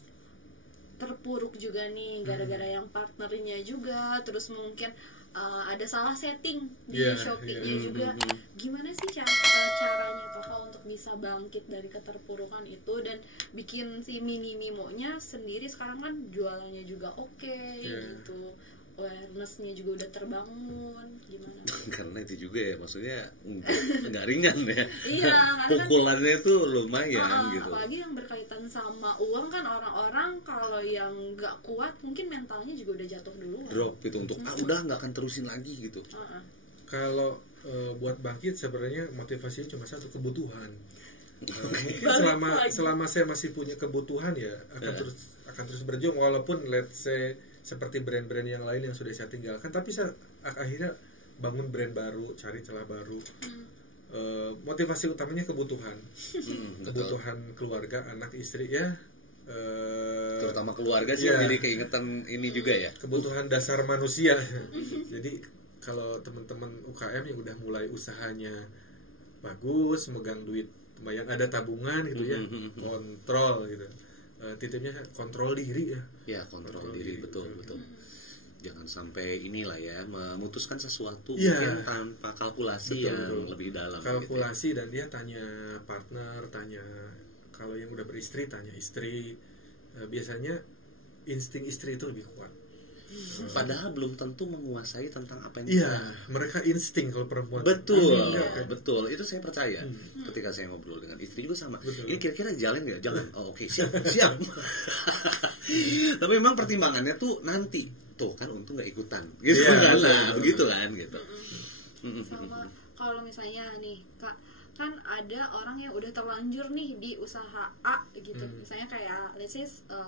terpuruk juga nih gara-gara yang partnernya juga, terus mungkin ada salah setting di Iya, Shopee-nya iya. juga. Gimana sih caranya kakak untuk bisa bangkit dari keterpurukan itu dan bikin si Mini Mimo-nya sendiri sekarang kan jualannya juga oke Iya. gitu, awareness-nya juga udah terbangun, gimana? Karena itu juga ya, maksudnya nggak ringan ya. Iya, karena kan Pukulannya tuh lumayan gitu. apalagi yang berkaitan sama uang kan, orang-orang kalau yang nggak kuat mungkin mentalnya juga udah jatuh dulu. Drop gitu untuk udah nggak akan terusin lagi gitu. Kalau buat bangkit sebenarnya motivasinya cuma satu, kebutuhan. Mungkin selama saya masih punya kebutuhan ya akan terus berjuang, walaupun let's say seperti brand-brand yang lain yang sudah saya tinggalkan, tapi saya akhirnya bangun brand baru, cari celah baru. Motivasi utamanya kebutuhan. Kebutuhan keluarga, anak, istri ya. Terutama keluarga sih Iya. jadi keingetan ini juga ya. Kebutuhan dasar manusia. Jadi kalau teman-teman UKM yang udah mulai usahanya bagus, megang duit lumayan, ada tabungan gitu ya, kontrol gitu. Titipnya kontrol diri ya. Ya, kontrol diri, betul. Jangan sampai inilah ya, memutuskan sesuatu Iya. mungkin tanpa kalkulasi yang Betul. lebih dalam. Kalkulasi dan dia tanya partner, tanya kalau yang udah beristri tanya istri. Biasanya insting istri itu lebih kuat. Padahal belum tentu menguasai tentang apa yang Iya, mereka insting kalau perempuan. Betul, Iya. betul. Itu saya percaya. Ketika saya ngobrol dengan istri juga sama. Betul. Ini kira-kira jalan nggak? Jalan. Oh, oke, siap. Tapi memang pertimbangannya tuh nanti. Tuh kan untung nggak ikutan. Gitu Iya, kan. betul, Nah, betul. begitu kan gitu. Sama kalau misalnya nih kak, kan ada orang yang udah terlanjur nih di usaha A gitu, misalnya kayak let's say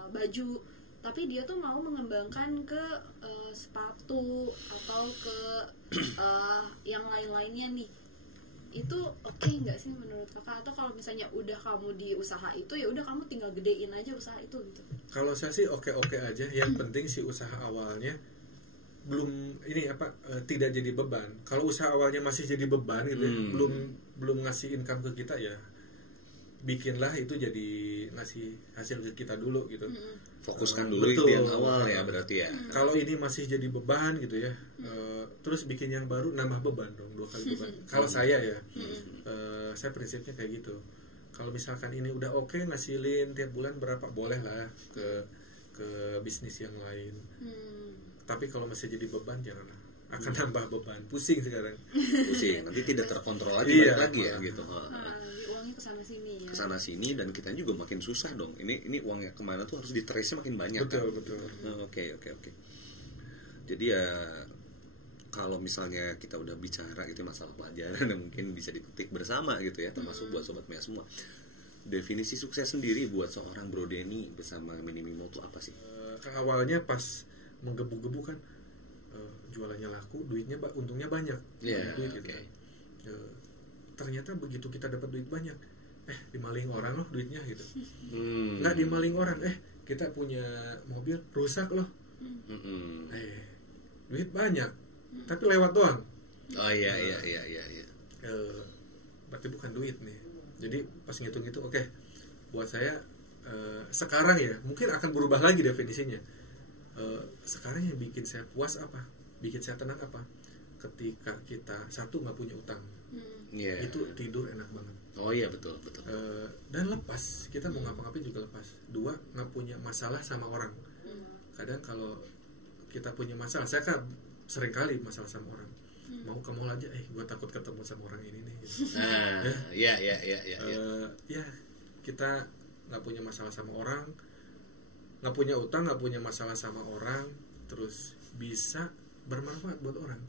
baju, tapi dia tuh mau mengembangkan ke sepatu atau ke yang lain-lainnya nih, itu oke nggak sih menurut kakak? Atau kalau misalnya udah kamu di usaha itu ya udah kamu tinggal gedein aja usaha itu gitu? Kalau saya sih oke-oke aja. Yang penting si usaha awalnya belum tidak jadi beban. Kalau usaha awalnya masih jadi beban gitu ya, belum ngasih income ke kita ya, bikinlah itu jadi ngasih hasil ke kita dulu gitu. Fokuskan dulu Betul. itu yang awal ya berarti ya. Kalau ini masih jadi beban gitu ya, terus bikin yang baru nambah beban dong, 2 kali beban. Kalau saya ya, saya prinsipnya kayak gitu. Kalau misalkan ini udah oke, ngasilin tiap bulan berapa, boleh lah ke bisnis yang lain. Tapi kalau masih jadi beban janganlah, akan nambah beban, pusing sekarang. Pusing, nanti tidak terkontrol lagi, Iya, balik lagi ya malah. gitu. Uangnya kesana sini ya. Kesana sini dan kita juga makin susah dong. Ini uangnya kemana tuh harus di trace-nya makin banyak. Betul, kan? betul. Oke. Jadi ya kalau misalnya kita udah bicara gitu masalah pelajaran yang mungkin bisa dipetik bersama gitu ya, termasuk buat Sobat Mea semua. Definisi sukses sendiri buat seorang Bro Denny bersama Mini Mimo tuh apa sih? Awalnya pas menggebu-gebu kan, jualannya laku, duitnya untungnya banyak. Iya, Duit gitu oke. kan. Ternyata begitu kita dapat duit banyak, dimaling orang loh duitnya gitu. Nggak dimaling orang, kita punya mobil rusak loh. Duit banyak, tapi lewat doang. Oh iya. Berarti bukan duit nih. Jadi pas ngitung-ngitung, oke, buat saya sekarang ya mungkin akan berubah lagi definisinya. Sekarang yang bikin saya puas apa, bikin saya tenang apa, ketika kita satu nggak punya utang, itu tidur enak banget. Oh iya betul. Dan lepas, kita mau ngapa-ngapain juga lepas. Dua, nggak punya masalah sama orang. Kadang kalau kita punya masalah, saya kan sering kali masalah sama orang, mau ke mall aja, gue takut ketemu sama orang ini nih. Ya kita nggak punya masalah sama orang, nggak punya utang, nggak punya masalah sama orang, terus bisa bermanfaat buat orang.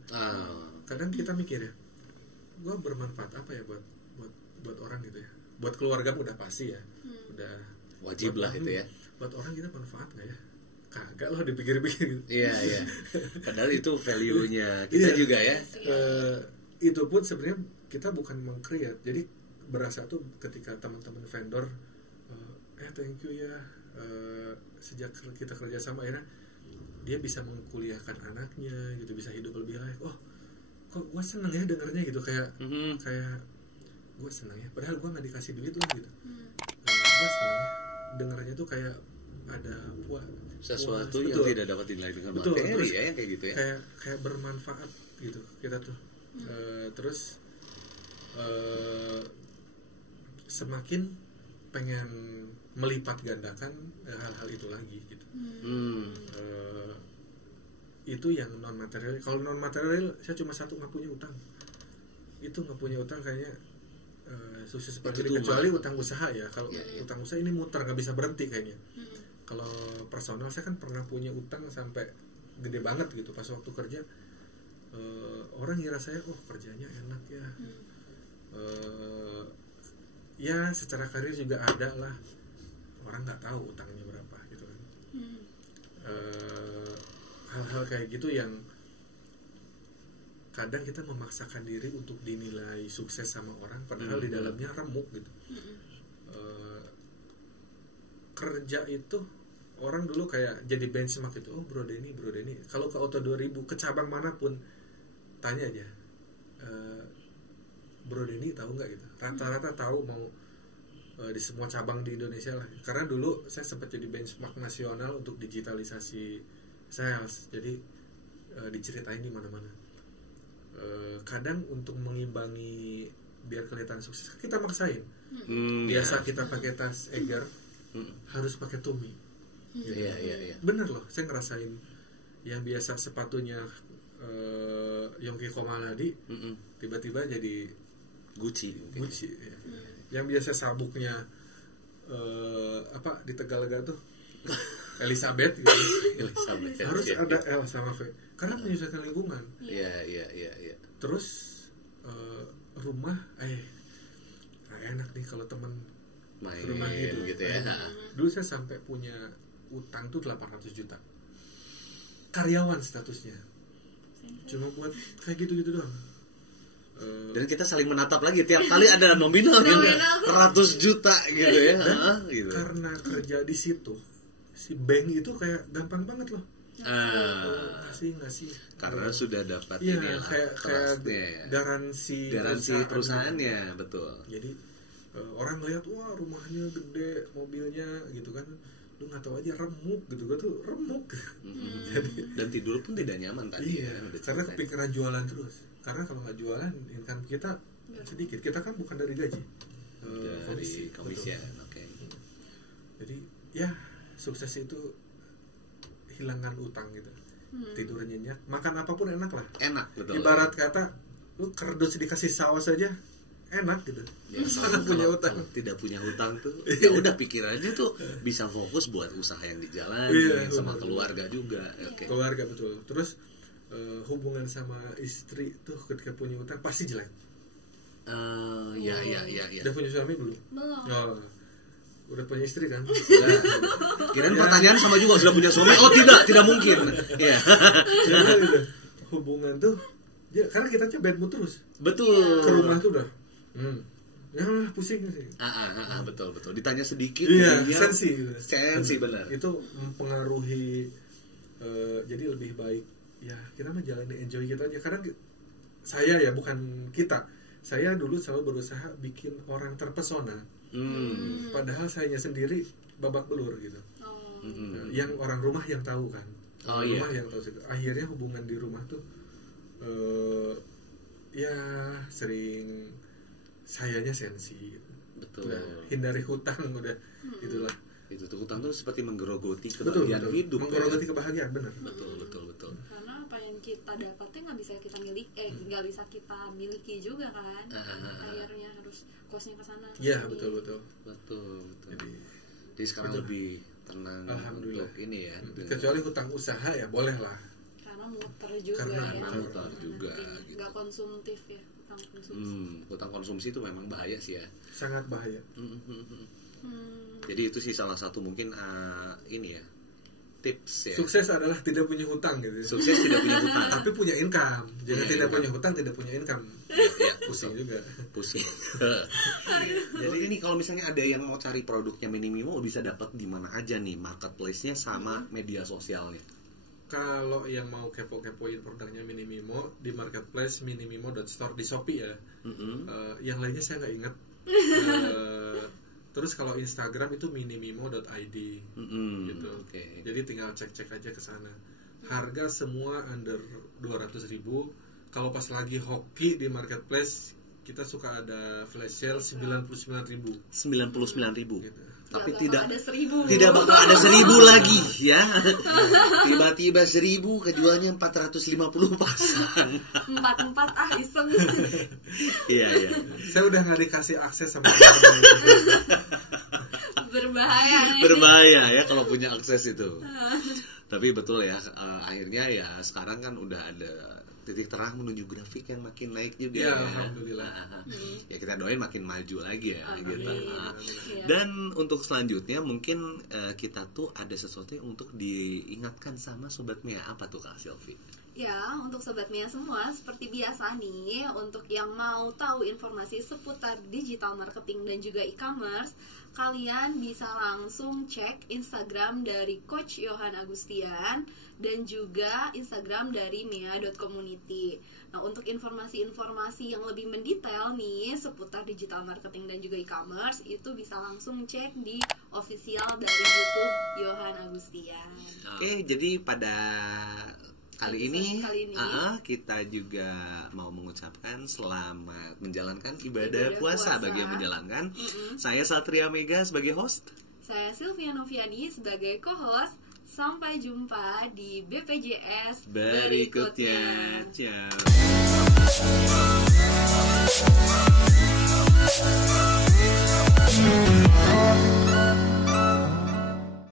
Kadang kita mikir ya, gue bermanfaat apa ya buat orang gitu ya, buat keluarga udah pasti ya, udah wajib lah itu ya. Buat orang kita manfaat nggak ya? Kagak loh, dipikir-pikir gitu. Iya. Padahal itu value-nya kita juga ya. Itu pun sebenarnya kita bukan meng-create. Jadi berasa tuh ketika teman-teman vendor thank you ya, sejak kita kerja sama akhirnya dia bisa mengkuliahkan anaknya gitu, bisa hidup lebih layak. Oh, kok gue seneng ya dengarnya gitu, kayak gue seneng ya, padahal gue nggak dikasih duit loh gitu. Gue seneng ya dengarnya tuh kayak ada sesuatu yang tidak dapat dinilai dengan betul, materi terus, ya, yang kayak gitu ya. Kayak bermanfaat gitu kita tuh. Terus semakin pengen melipat gandakan hal-hal itu lagi gitu. Itu yang non material. Kalau non material saya cuma satu, nggak punya utang. Itu nggak punya utang kayaknya sukses seperti ini, kecuali utang usaha ya. Kalau utang usaha ini muter, nggak bisa berhenti kayaknya. Kalau personal saya kan pernah punya utang sampai gede banget gitu pas waktu kerja. Orang ngira saya kerjanya enak ya. Ya secara karir juga ada lah, orang nggak tahu utangnya berapa gitu kan. Hal-hal kayak gitu yang kadang kita memaksakan diri untuk dinilai sukses sama orang, padahal di dalamnya remuk gitu. Kerja itu orang dulu kayak jadi benchmark gitu. Oh Bro Denny kalau ke Auto 2000 ke cabang manapun tanya aja, Bro Denny tahu nggak gitu. Rata-rata tahu, mau di semua cabang di Indonesia lah. Karena dulu saya sempat jadi benchmark nasional untuk digitalisasi sales, jadi diceritain di mana-mana. Kadang untuk mengimbangi biar kelihatan sukses kita maksain. Biasa kita pakai tas Eger, harus pakai Tumi. Iya. Bener loh, saya ngerasain yang biasa sepatunya Yongki Komaladi tiba-tiba jadi Gucci ya. Yang biasa sabuknya di Tegalega tuh Elizabeth gitu. Harus ada L sama V karena menyesuaikan lingkungan. Iya. Terus rumah enak nih kalau teman main rumah gitu ya. Dulu saya sampai punya utang tuh 800 juta. Karyawan statusnya. Cuma buat kayak gitu-gitu doang. Dan kita saling menatap lagi tiap kali ada nominal yang 100 juta gitu ya. Gitu. Karena kerja di situ, si bank itu kayak gampang banget loh. Ngasih. Karena sudah dapat ini kayak garansi perusahaannya, betul. Jadi orang lihat wah rumahnya gede, mobilnya gitu kan, lu nggak tahu aja remuk gitu, gue tuh remuk. Dan tidur pun tidak nyaman tadi. Iya, karena kepikiran jualan terus. Karena kalau nggak jualan, income kita sedikit. Kita kan bukan dari gaji, dari komisi. Oke. Jadi ya sukses itu hilangkan utang gitu. Tidur nyenyak, makan apapun enak lah. Enak, betul. Ibarat kata lu kerdus dikasih saus aja enak gitu. Ya, sangat punya utang. Tidak punya hutang tuh ya udah pikir aja tuh bisa fokus buat usaha yang dijalani sama keluarga juga. Keluarga betul. Terus hubungan sama istri tuh ketika punya utang pasti jelek. Iya. Udah punya suami belum? Belum. Udah punya istri kan? Kirain pertanyaan sama juga, sudah punya suami? Oh tidak mungkin. Iya. Gitu. Hubungan tuh karena kita aja bad mood terus. Betul. Ke rumah tuh udah. Ya pusing sih. Betul. Ditanya sedikit. Iya, sensi benar. Itu mempengaruhi Jadi lebih baik ya kita menjalani enjoy gitu aja. Karena saya ya, bukan kita, saya dulu selalu berusaha bikin orang terpesona, padahal sayanya sendiri babak belur gitu. Yang orang rumah yang tahu kan, rumah yang tahu. Akhirnya hubungan di rumah tuh ya sering sayanya sensi gitu. Betul. Udah hindari hutang, udah itulah. Itu tuh, hutang tuh seperti menggerogoti kebahagiaan hidup. Menggerogoti kebahagiaan, benar. Betul. Karena apa yang kita dapatnya nggak bisa kita nggak bisa kita miliki juga kan. Akhirnya harus kosnya ke sana. Iya, betul. Jadi sekarang lebih tenang untuk ini ya. Kecuali hutang usaha ya boleh lah. Karena muter juga muter juga. Nggak konsumtif ya, hutang konsumsi. Hutang konsumsi itu memang bahaya sih ya. Sangat bahaya. Jadi itu sih salah satu mungkin ini ya, tips ya. Sukses adalah tidak punya hutang gitu. Sukses tidak punya hutang, tapi punya income. Jadi tidak punya hutang, tidak punya income. Ya, pusing juga. Pusing. Jadi ini kalau misalnya ada yang mau cari produknya Minimimo, bisa dapat di mana aja nih marketplace-nya sama media sosialnya. Kalau yang mau kepo-kepoin produknya Minimimo, di marketplace minimimo.store di Shopee ya. Yang lainnya saya nggak ingat. Terus kalau Instagram itu minimimo.id gitu. Jadi tinggal cek-cek aja ke sana. Harga semua under 200.000. Kalau pas lagi hoki di marketplace, kita suka ada flash sale 99.000. 99.000. Gitu. Tapi tidak ada 1.000. Tidak bakal ada 1.000 lagi ya. Tiba-tiba 1.000 kejualnya 450 pasang. 44 iseng. Iya. Saya udah nggak dikasih akses sama Berbahaya ya kalau punya akses itu. Tapi betul ya, akhirnya ya sekarang kan udah ada titik terang menuju grafik yang makin naik juga. Ya, alhamdulillah. Ya kita doain makin maju lagi ya. Amin. Gitu. Dan untuk selanjutnya mungkin kita tuh ada sesuatu yang untuk diingatkan sama Sobat Mia. Apa tuh Kak Sylvie? Ya, untuk Sobat Mia semua, seperti biasa nih, untuk yang mau tahu informasi seputar digital marketing dan juga e-commerce, kalian bisa langsung cek Instagram dari Coach Yohan Agustian dan juga Instagram dari mia.community. Nah, untuk informasi-informasi yang lebih mendetail nih seputar digital marketing dan juga e-commerce, itu bisa langsung cek di official dari YouTube Yohan Agustian. Oke, jadi pada kali ini kita juga mau mengucapkan selamat menjalankan ibadah puasa bagi yang menjalankan. Saya Satria Mega sebagai host. Saya Sylvia Noviani sebagai co-host. Sampai jumpa di BPJS berikutnya. Ciao.